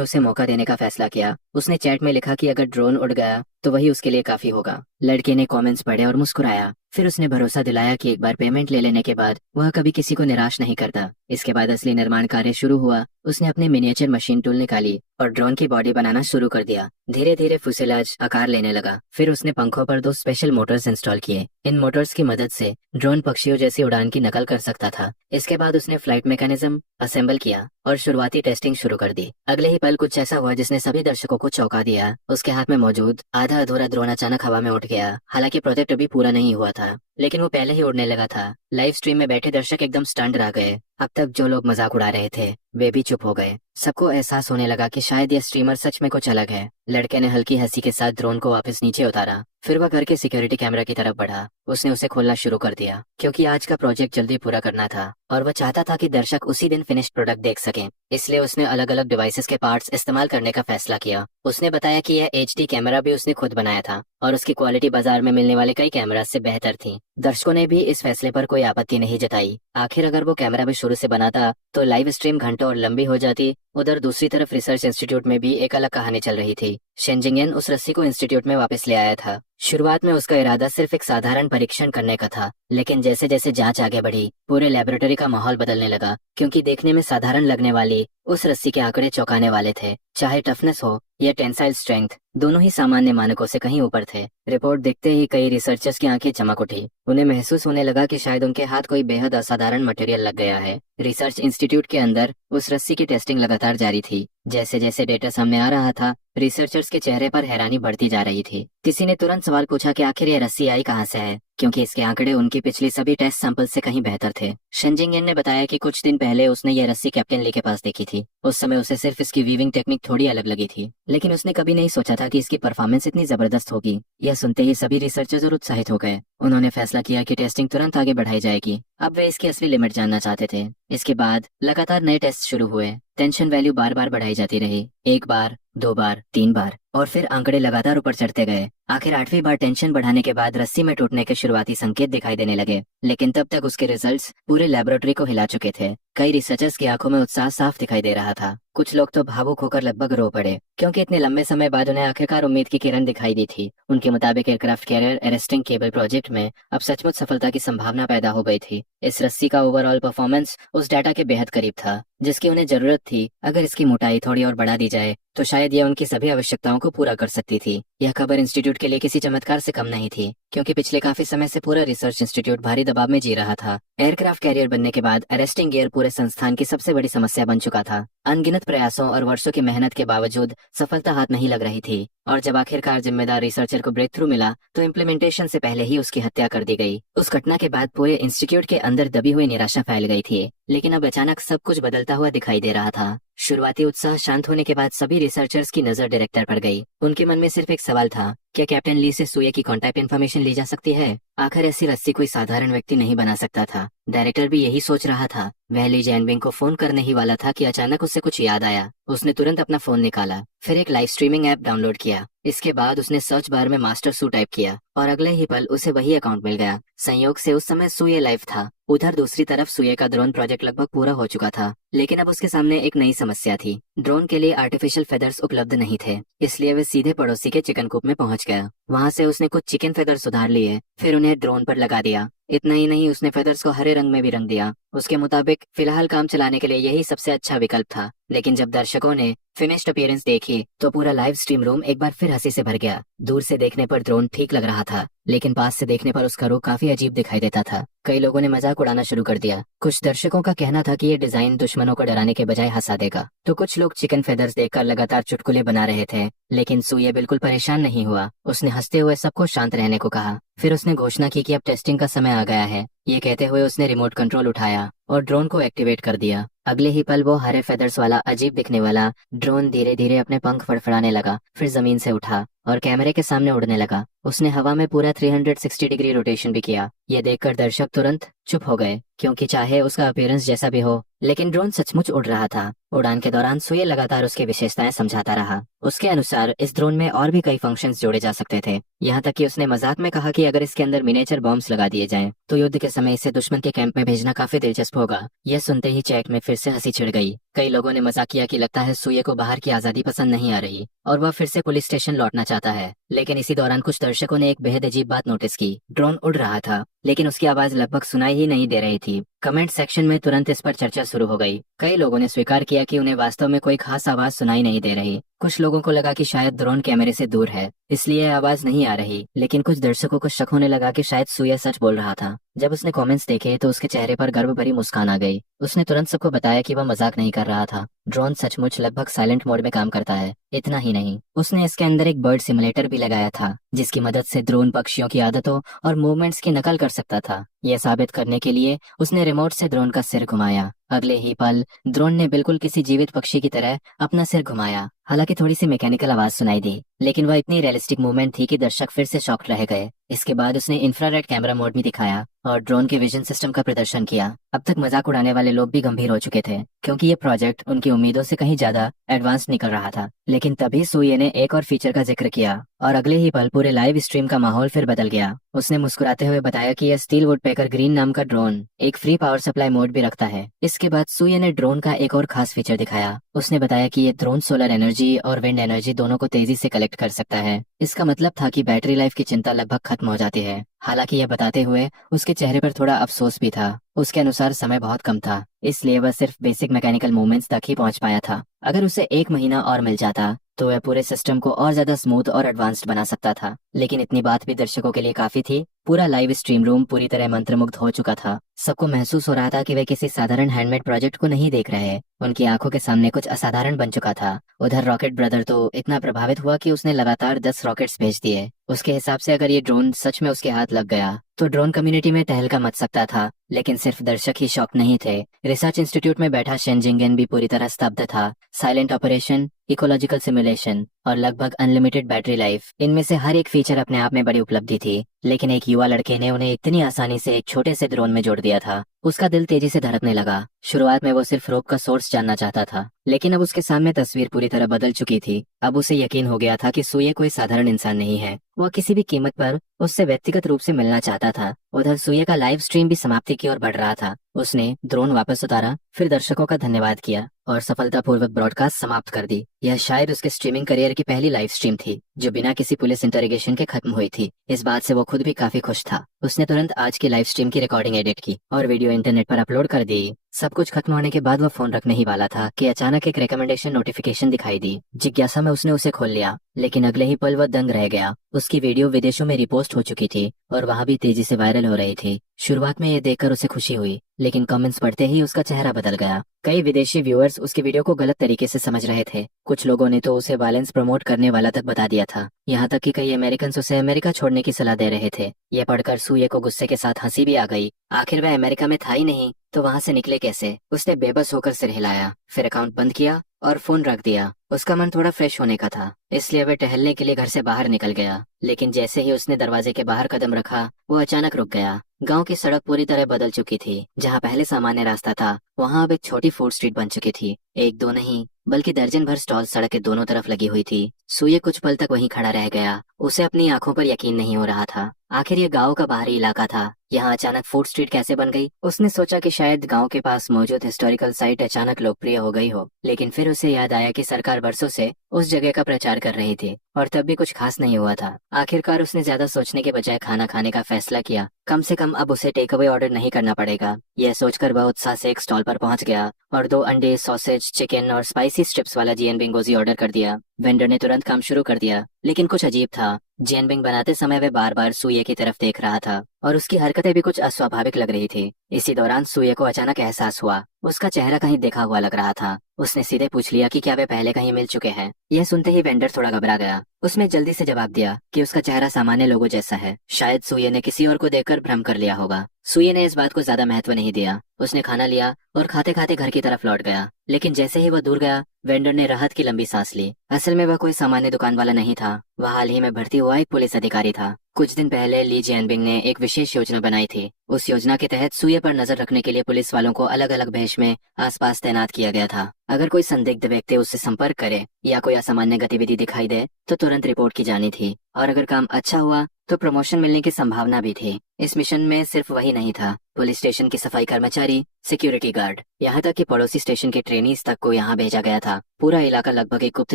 उसे मौका देने का फैसला किया। उसने चैट में लिखा कि अगर ड्रोन उड़ गया तो वही उसके लिए काफी होगा। लड़के ने कमेंट्स पढ़े और मुस्कुराया। फिर उसने भरोसा दिलाया कि एक बार पेमेंट ले लेने के बाद वह कभी किसी को निराश नहीं करता। इसके बाद असली निर्माण कार्य शुरू हुआ। उसने अपने मिनिएचर मशीन टूल निकाली और ड्रोन की बॉडी बनाना शुरू कर दिया। धीरे धीरे फुसेलाज आकार लेने लगा। फिर उसने पंखों पर 2 स्पेशल मोटर्स इंस्टॉल किए। इन मोटर्स की मदद से ड्रोन पक्षियों जैसी उड़ान की नकल कर सकता था। इसके बाद उसने फ्लाइट मैकेनिज्म असेंबल किया और शुरुआती टेस्टिंग शुरू कर दी। अगले ही पल कुछ ऐसा हुआ जिसने सभी दर्शकों को चौंका दिया। उसके हाथ में मौजूद आधा अधूरा ड्रोन अचानक हवा में उठ गया। हालांकि प्रोजेक्ट अभी पूरा नहीं हुआ था, लेकिन वो पहले ही उड़ने लगा था। लाइव स्ट्रीम में बैठे दर्शक एकदम स्टंड रह गए। अब तक जो लोग मजाक उड़ा रहे थे वे भी चुप हो गए। सबको एहसास होने लगा कि शायद ये स्ट्रीमर सच में कुछ अलग है। लड़के ने हल्की हंसी के साथ ड्रोन को वापस नीचे उतारा। फिर वह घर के सिक्योरिटी कैमरा की तरफ बढ़ा। उसने उसे खोलना शुरू कर दिया, क्योंकि आज का प्रोजेक्ट जल्दी पूरा करना था और वह चाहता था कि दर्शक उसी दिन फिनिश्ड प्रोडक्ट देख सकें। इसलिए उसने अलग अलग डिवाइसेस के पार्ट्स इस्तेमाल करने का फैसला किया। उसने बताया कि यह HD कैमरा भी उसने खुद बनाया था और उसकी क्वालिटी बाजार में मिलने वाले कई कैमरा से बेहतर थी। दर्शकों ने भी इस फैसले पर कोई आपत्ति नहीं जताई। आखिर अगर वो कैमरा भी शुरू से बनाता तो लाइव स्ट्रीम घंटों और लंबी हो जाती। उधर दूसरी तरफ रिसर्च इंस्टीट्यूट में भी एक अलग कहानी चल रही थी। शेंजिंगन उस रस्सी को इंस्टीट्यूट में वापस ले आया था। शुरुआत में उसका इरादा सिर्फ एक साधारण परीक्षण करने का था, लेकिन जैसे जैसे जांच आगे बढ़ी पूरे लेबोरेटरी का माहौल बदलने लगा। क्योंकि देखने में साधारण लगने वाली उस रस्सी के आंकड़े चौंकाने वाले थे। चाहे टफनेस हो या टेंसाइल स्ट्रेंथ, दोनों ही सामान्य मानकों से कहीं ऊपर थे। रिपोर्ट देखते ही कई रिसर्चर्स की आंखें चमक उठी। उन्हें महसूस होने लगा कि शायद उनके हाथ कोई बेहद असाधारण मटेरियल लग गया है। रिसर्च इंस्टीट्यूट के अंदर उस रस्सी की टेस्टिंग लगातार जारी थी। जैसे जैसे डेटा सामने आ रहा था, रिसर्चर्स के चेहरे पर हैरानी बढ़ती जा रही थी। किसी ने तुरंत सवाल पूछा कि आखिर ये रस्सी आई कहां से है, क्योंकि इसके आंकड़े उनकी पिछली सभी टेस्ट सैंपल से कहीं बेहतर थे। शेंजिंगन ने बताया कि कुछ दिन पहले उसने यह रस्सी कैप्टन ली के पास देखी थी। उस समय उसे सिर्फ इसकी वीविंग टेक्निक थोड़ी अलग लगी थी, लेकिन उसने कभी नहीं सोचा था कि इसकी परफॉर्मेंस इतनी जबरदस्त होगी। यह सुनते ही सभी रिसर्चर्स और उत्साहित हो गए। उन्होंने फैसला किया कि टेस्टिंग तुरंत आगे बढ़ाई जाएगी। अब वे इसकी असली लिमिट जानना चाहते थे। इसके बाद लगातार नए टेस्ट शुरू हुए। टेंशन वैल्यू बार बार बढ़ाई जाती रही। 1 बार, 2 बार, 3 बार और फिर आंकड़े लगातार ऊपर चढ़ते गए। आखिर 8वीं बार टेंशन बढ़ाने के बाद रस्सी में टूटने के शुरुआती संकेत दिखाई देने लगे, लेकिन तब तक उसके रिजल्ट्स पूरे लेबोरेटरी को हिला चुके थे। कई रिसर्चर्स की आंखों में उत्साह साफ दिखाई दे रहा था। कुछ लोग तो भावुक होकर लगभग रो पड़े, क्योंकि इतने लंबे समय बाद उन्हें आखिरकार उम्मीद की किरण दिखाई दी थी। उनके मुताबिक aircraft carrier arresting cable project में अब सचमुच सफलता की संभावना पैदा हो गई थी। इस रस्सी का ओवरऑल परफॉर्मेंस उस डाटा के बेहद करीब था जिसकी उन्हें जरूरत थी। अगर इसकी मोटाई थोड़ी और बढ़ा दी जाए तो शायद यह उनकी सभी आवश्यकताओं को पूरा कर सकती थी। यह खबर इंस्टीट्यूट के लिए किसी चमत्कार से कम नहीं थी, क्योंकि पिछले काफी समय से पूरा रिसर्च इंस्टीट्यूट भारी दबाव में जी रहा था। एयरक्राफ्ट कैरियर बनने के बाद अरेस्टिंग गियर पूरे संस्थान की सबसे बड़ी समस्या बन चुका था। अनगिनत प्रयासों और वर्षों की मेहनत के बावजूद सफलता हाथ नहीं लग रही थी, और जब आखिरकार जिम्मेदार रिसर्चर को ब्रेक थ्रू मिला तो इम्प्लीमेंटेशन से पहले ही उसकी हत्या कर दी गई। उस घटना के बाद पूरे इंस्टीट्यूट के अंदर दबी हुई निराशा फैल गई थी, लेकिन अब अचानक सब कुछ बदलता हुआ दिखाई दे रहा था। शुरुआती उत्साह शांत होने के बाद सभी रिसर्चर्स की नजर डायरेक्टर पर गई। उनके मन में सिर्फ एक सवाल था, क्या कैप्टन ली से सुये की कांटेक्ट इन्फॉर्मेशन ली जा सकती है? आखिर ऐसी रस्सी कोई साधारण व्यक्ति नहीं बना सकता था। डायरेक्टर भी यही सोच रहा था। वह ली जैनबिंग को फोन करने ही वाला था कि अचानक उसे कुछ याद आया। उसने तुरंत अपना फोन निकाला, फिर एक लाइव स्ट्रीमिंग ऐप डाउनलोड किया। इसके बाद उसने सर्च बार में मास्टर सू टाइप किया और अगले ही पल उसे वही अकाउंट मिल गया। संयोग से उस समय सुये लाइव था। उधर दूसरी तरफ सुये का ड्रोन प्रोजेक्ट लगभग पूरा हो चुका था, लेकिन अब उसके सामने एक नई समस्या थी। ड्रोन के लिए आर्टिफिशियल फेदर्स उपलब्ध नहीं थे, इसलिए वह सीधे पड़ोसी के चिकन कूप में पहुंच गया। वहां से उसने कुछ चिकन फेदर्स उधार लिए, फिर उन्हें ड्रोन पर लगा दिया। इतना ही नहीं, उसने फेदर्स को हरे रंग में भी रंग दिया। उसके मुताबिक फिलहाल काम चलाने के लिए यही सबसे अच्छा विकल्प था। लेकिन जब दर्शकों ने फिनिश्ड अपीयरेंस देखी तो पूरा लाइव स्ट्रीम रूम एक बार फिर हंसी से भर गया। दूर से देखने पर ड्रोन ठीक लग रहा था, लेकिन पास से देखने पर उसका रूप काफी अजीब दिखाई देता था। कई लोगों ने मजाक उड़ाना शुरू कर दिया। कुछ दर्शकों का कहना था कि ये डिजाइन दुश्मनों को डराने के बजाय हंसा देगा, तो कुछ लोग चिकन फेदर्स देखकर लगातार चुटकुले बना रहे थे। लेकिन सुये बिल्कुल परेशान नहीं हुआ। उसने हंसते हुए सबको शांत रहने को कहा। फिर उसने घोषणा की कि अब टेस्टिंग का समय आ गया है। ये कहते हुए उसने रिमोट कंट्रोल उठाया और ड्रोन को एक्टिवेट कर दिया। अगले ही पल वो हरे फेदर्स वाला अजीब दिखने वाला ड्रोन धीरे धीरे अपने पंख फड़फड़ाने लगा, फिर जमीन से उठा और कैमरे के सामने उड़ने लगा। उसने हवा में पूरा 360 डिग्री रोटेशन भी किया। ये देखकर दर्शक तुरंत चुप हो गए, क्योंकि चाहे उसका अपीयरेंस जैसा भी हो, लेकिन ड्रोन सचमुच उड़ रहा था। उड़ान के दौरान सुये लगातार उसकी विशेषताएं समझाता रहा। उसके अनुसार इस ड्रोन में और भी कई फंक्शंस जोड़े जा सकते थे। यहाँ तक कि उसने मजाक में कहा कि अगर इसके अंदर मिनिएचर बॉम्ब्स लगा दिए जाएं, तो युद्ध के समय इसे दुश्मन के कैंप में भेजना काफी दिलचस्प होगा। यह सुनते ही चैट में फिर से हंसी छिड़ गई। कई लोगों ने मजाक किया कि लगता है सुये को बाहर की आजादी पसंद नहीं आ रही और वह फिर से पुलिस स्टेशन लौटना चाहता है। लेकिन इसी दौरान कुछ दर्शकों ने एक बेहद अजीब बात नोटिस की। ड्रोन उड़ रहा था, लेकिन उसकी आवाज लगभग सुनाई ही नहीं दे रही थी। कमेंट सेक्शन में तुरंत इस पर चर्चा शुरू हो गई। कई लोगों ने स्वीकार किया कि उन्हें वास्तव में कोई खास आवाज सुनाई नहीं दे रही। कुछ लोगों को लगा कि शायद ड्रोन कैमरे से दूर है, इसलिए आवाज नहीं आ रही। लेकिन कुछ दर्शकों को शक होने लगा कि शायद सुया सच बोल रहा था। जब उसने कमेंट्स देखे तो उसके चेहरे पर गर्व भरी मुस्कान आ गई। उसने तुरंत सबको बताया कि वह मजाक नहीं कर रहा था। ड्रोन सचमुच लगभग साइलेंट मोड में काम करता है। इतना ही नहीं, उसने इसके अंदर एक बर्ड सिमुलेटर भी लगाया था, जिसकी मदद से ड्रोन पक्षियों की आदतों और मूवमेंट्स की नकल कर सकता था। यह साबित करने के लिए उसने रिमोट से ड्रोन का सिर घुमाया। अगले ही पल ड्रोन ने बिल्कुल किसी जीवित पक्षी की तरह अपना सिर घुमाया। हालांकि थोड़ी सी मैकेनिकल आवाज सुनाई दी, लेकिन वह इतनी रियलिस्टिक मूवमेंट थी कि दर्शक फिर से शॉक्ड रह गए। इसके बाद उसने इंफ्रारेड कैमरा मोड भी दिखाया और ड्रोन के विजन सिस्टम का प्रदर्शन किया। अब तक मजाक उड़ाने वाले लोग भी गंभीर हो चुके थे, क्योंकि ये प्रोजेक्ट उनकी उम्मीदों से कहीं ज्यादा एडवांस निकल रहा था। लेकिन तभी सुये ने एक और फीचर का जिक्र किया और अगले ही पल पूरे लाइव स्ट्रीम का माहौल फिर बदल गया। उसने मुस्कुराते हुए बताया कि यह स्टील वुडपेकर ग्रीन नाम का ड्रोन एक फ्री पावर सप्लाई मोड भी रखता है। इसके बाद सुये ने ड्रोन का एक और खास फीचर दिखाया। उसने बताया कि ये ड्रोन सोलर एनर्जी और विंड एनर्जी दोनों को तेजी से कलेक्ट कर सकता है। इसका मतलब था कि बैटरी लाइफ की चिंता लगभग खत्म हो जाती है। हालांकि यह बताते हुए उसके चेहरे पर थोड़ा अफसोस भी था। उसके अनुसार समय बहुत कम था, इसलिए वह सिर्फ बेसिक मैकेनिकल मूवमेंट्स तक ही पहुंच पाया था। अगर उसे एक महीना और मिल जाता तो वह पूरे सिस्टम को और ज्यादा स्मूथ और एडवांस्ड बना सकता था। लेकिन इतनी बात भी दर्शकों के लिए काफी थी। पूरा लाइव स्ट्रीम रूम पूरी तरह मंत्रमुग्ध हो चुका था। सबको महसूस हो रहा था कि वे किसी साधारण हैंडमेड प्रोजेक्ट को नहीं देख रहे। उनकी आंखों के सामने कुछ असाधारण बन चुका था। उधर रॉकेट ब्रदर तो इतना प्रभावित हुआ कि उसने लगातार 10 रॉकेट्स भेज दिए। उसके हिसाब से अगर ये ड्रोन सच में उसके हाथ लग गया तो ड्रोन कम्युनिटी में तहलका मच सकता था। लेकिन सिर्फ दर्शक ही शॉक नहीं थे। रिसर्च इंस्टीट्यूट में बैठा शेनजिंगन भी पूरी तरह स्तब्ध था। साइलेंट ऑपरेशन, इकोलॉजिकल सिमुलेशन और लगभग अनलिमिटेड बैटरी लाइफ, इनमें से हर एक फीचर अपने आप में बड़ी उपलब्धि थी। लेकिन एक युवा लड़के ने उन्हें इतनी आसानी से एक छोटे से ड्रोन में जोड़ दिया था। उसका दिल तेजी से धड़कने लगा। शुरुआत में वो सिर्फ रोग का सोर्स जानना चाहता था, लेकिन अब उसके सामने तस्वीर पूरी तरह बदल चुकी थी। अब उसे यकीन हो गया था कि सुये कोई साधारण इंसान नहीं है। वह किसी भी कीमत पर उससे व्यक्तिगत रूप से मिलना चाहता था। उधर सुये का लाइव स्ट्रीम भी समाप्ति की ओर बढ़ रहा था। उसने ड्रोन वापस उतारा, फिर दर्शकों का धन्यवाद किया और सफलतापूर्वक ब्रॉडकास्ट समाप्त कर दी। यह शायद उसके स्ट्रीमिंग करियर की पहली लाइव स्ट्रीम थी जो बिना किसी पुलिस इंटरोगेशन के खत्म हुई थी। इस बात से वो खुद भी काफी खुश था। उसने तुरंत आज की लाइव स्ट्रीम की रिकॉर्डिंग एडिट की और वीडियो इंटरनेट पर अपलोड कर दी। सब कुछ खत्म होने के बाद वह फोन रखने ही वाला था कि अचानक एक रिकमेंडेशन नोटिफिकेशन दिखाई दी। जिज्ञासा में उसने उसे खोल लिया, लेकिन अगले ही पल वह दंग रह गया। उसकी वीडियो विदेशों में रिपोस्ट हो चुकी थी और वहाँ भी तेजी से वायरल हो रही थी। शुरुआत में ये देखकर उसे खुशी हुई, लेकिन कमेंट्स पढ़ते ही उसका चेहरा बदल गया। कई विदेशी व्यूअर्स उसकी वीडियो को गलत तरीके से समझ रहे थे। कुछ लोगों ने तो उसे वायलेंस प्रमोट करने वाला तक बता दिया था। यहाँ तक कि कई अमेरिकन उसे अमेरिका छोड़ने की सलाह दे रहे थे। यह पढ़कर सूये को गुस्से के साथ हंसी भी आ गई। आखिर वह अमेरिका में था ही नहीं तो वहाँ से निकले कैसे। उसने बेबस होकर सिर हिलाया, फिर अकाउंट बंद किया और फोन रख दिया। उसका मन थोड़ा फ्रेश होने का था, इसलिए वह टहलने के लिए घर से बाहर निकल गया। लेकिन जैसे ही उसने दरवाजे के बाहर कदम रखा, वो अचानक रुक गया। गांव की सड़क पूरी तरह बदल चुकी थी। जहां पहले सामान्य रास्ता था, वहां अब एक छोटी फूड स्ट्रीट बन चुकी थी। एक दो नहीं बल्कि दर्जन भर स्टॉल सड़क के दोनों तरफ लगी हुई थी। सूर्य कुछ पल तक वहीं खड़ा रह गया। उसे अपनी आंखों पर यकीन नहीं हो रहा था। आखिर ये गांव का बाहरी इलाका था, यहाँ अचानक फूड स्ट्रीट कैसे बन गई। उसने सोचा कि शायद गांव के पास मौजूद हिस्टोरिकल साइट अचानक लोकप्रिय हो गई हो, लेकिन फिर उसे याद आया कि सरकार बरसों से उस जगह का प्रचार कर रही थी और तब भी कुछ खास नहीं हुआ था। आखिरकार उसने ज्यादा सोचने के बजाय खाना खाने का फैसला किया। कम से कम अब उसे टेक अवे ऑर्डर नहीं करना पड़ेगा। यह सोचकर वह उत्साह से एक स्टॉल पर पहुंच गया और 2 अंडे, सॉसेज, चिकन और स्पाइसी स्ट्रिप्स वाला जियन बिंगोजी ऑर्डर कर दिया। वेंडर ने तुरंत काम शुरू कर दिया, लेकिन कुछ अजीब था। जियन बिंग बनाते समय वह बार बार सूये की तरफ देख रहा था और उसकी हरकतें भी कुछ अस्वाभाविक लग रही थी। इसी दौरान सूये को अचानक एहसास हुआ, उसका चेहरा कहीं देखा हुआ लग रहा था। उसने सीधे पूछ लिया कि क्या वे पहले कहीं मिल चुके हैं। यह सुनते ही वेंडर थोड़ा घबरा गया। उसने जल्दी से जवाब दिया कि उसका चेहरा सामान्य लोगों जैसा है। शायद सूये ने किसी और को देखकर भ्रम कर लिया होगा। सूये ने इस बात को ज्यादा महत्व नहीं दिया। उसने खाना लिया और खाते खाते घर की तरफ लौट गया। लेकिन जैसे ही वह दूर गया, वेंडर ने राहत की लंबी सांस ली। असल में वह कोई सामान्य दुकान वाला नहीं था, वह हाल ही में भर्ती हुआ एक पुलिस अधिकारी था। कुछ दिन पहले ली जियनबिंग ने एक विशेष योजना बनाई थी। उस योजना के तहत सूये पर नजर रखने के लिए पुलिस वालों को अलग अलग भेष में आसपास तैनात किया गया था। अगर कोई संदिग्ध व्यक्ति उससे संपर्क करे या कोई असामान्य गतिविधि दिखाई दे तो तुरंत रिपोर्ट की जानी थी, और अगर काम अच्छा हुआ तो प्रमोशन मिलने की संभावना भी थी। इस मिशन में सिर्फ वही नहीं था, पुलिस स्टेशन की सफाई कर्मचारी, सिक्योरिटी गार्ड, यहाँ तक कि पड़ोसी स्टेशन के ट्रेनीज तक को यहाँ भेजा गया था। पूरा इलाका लगभग एक गुप्त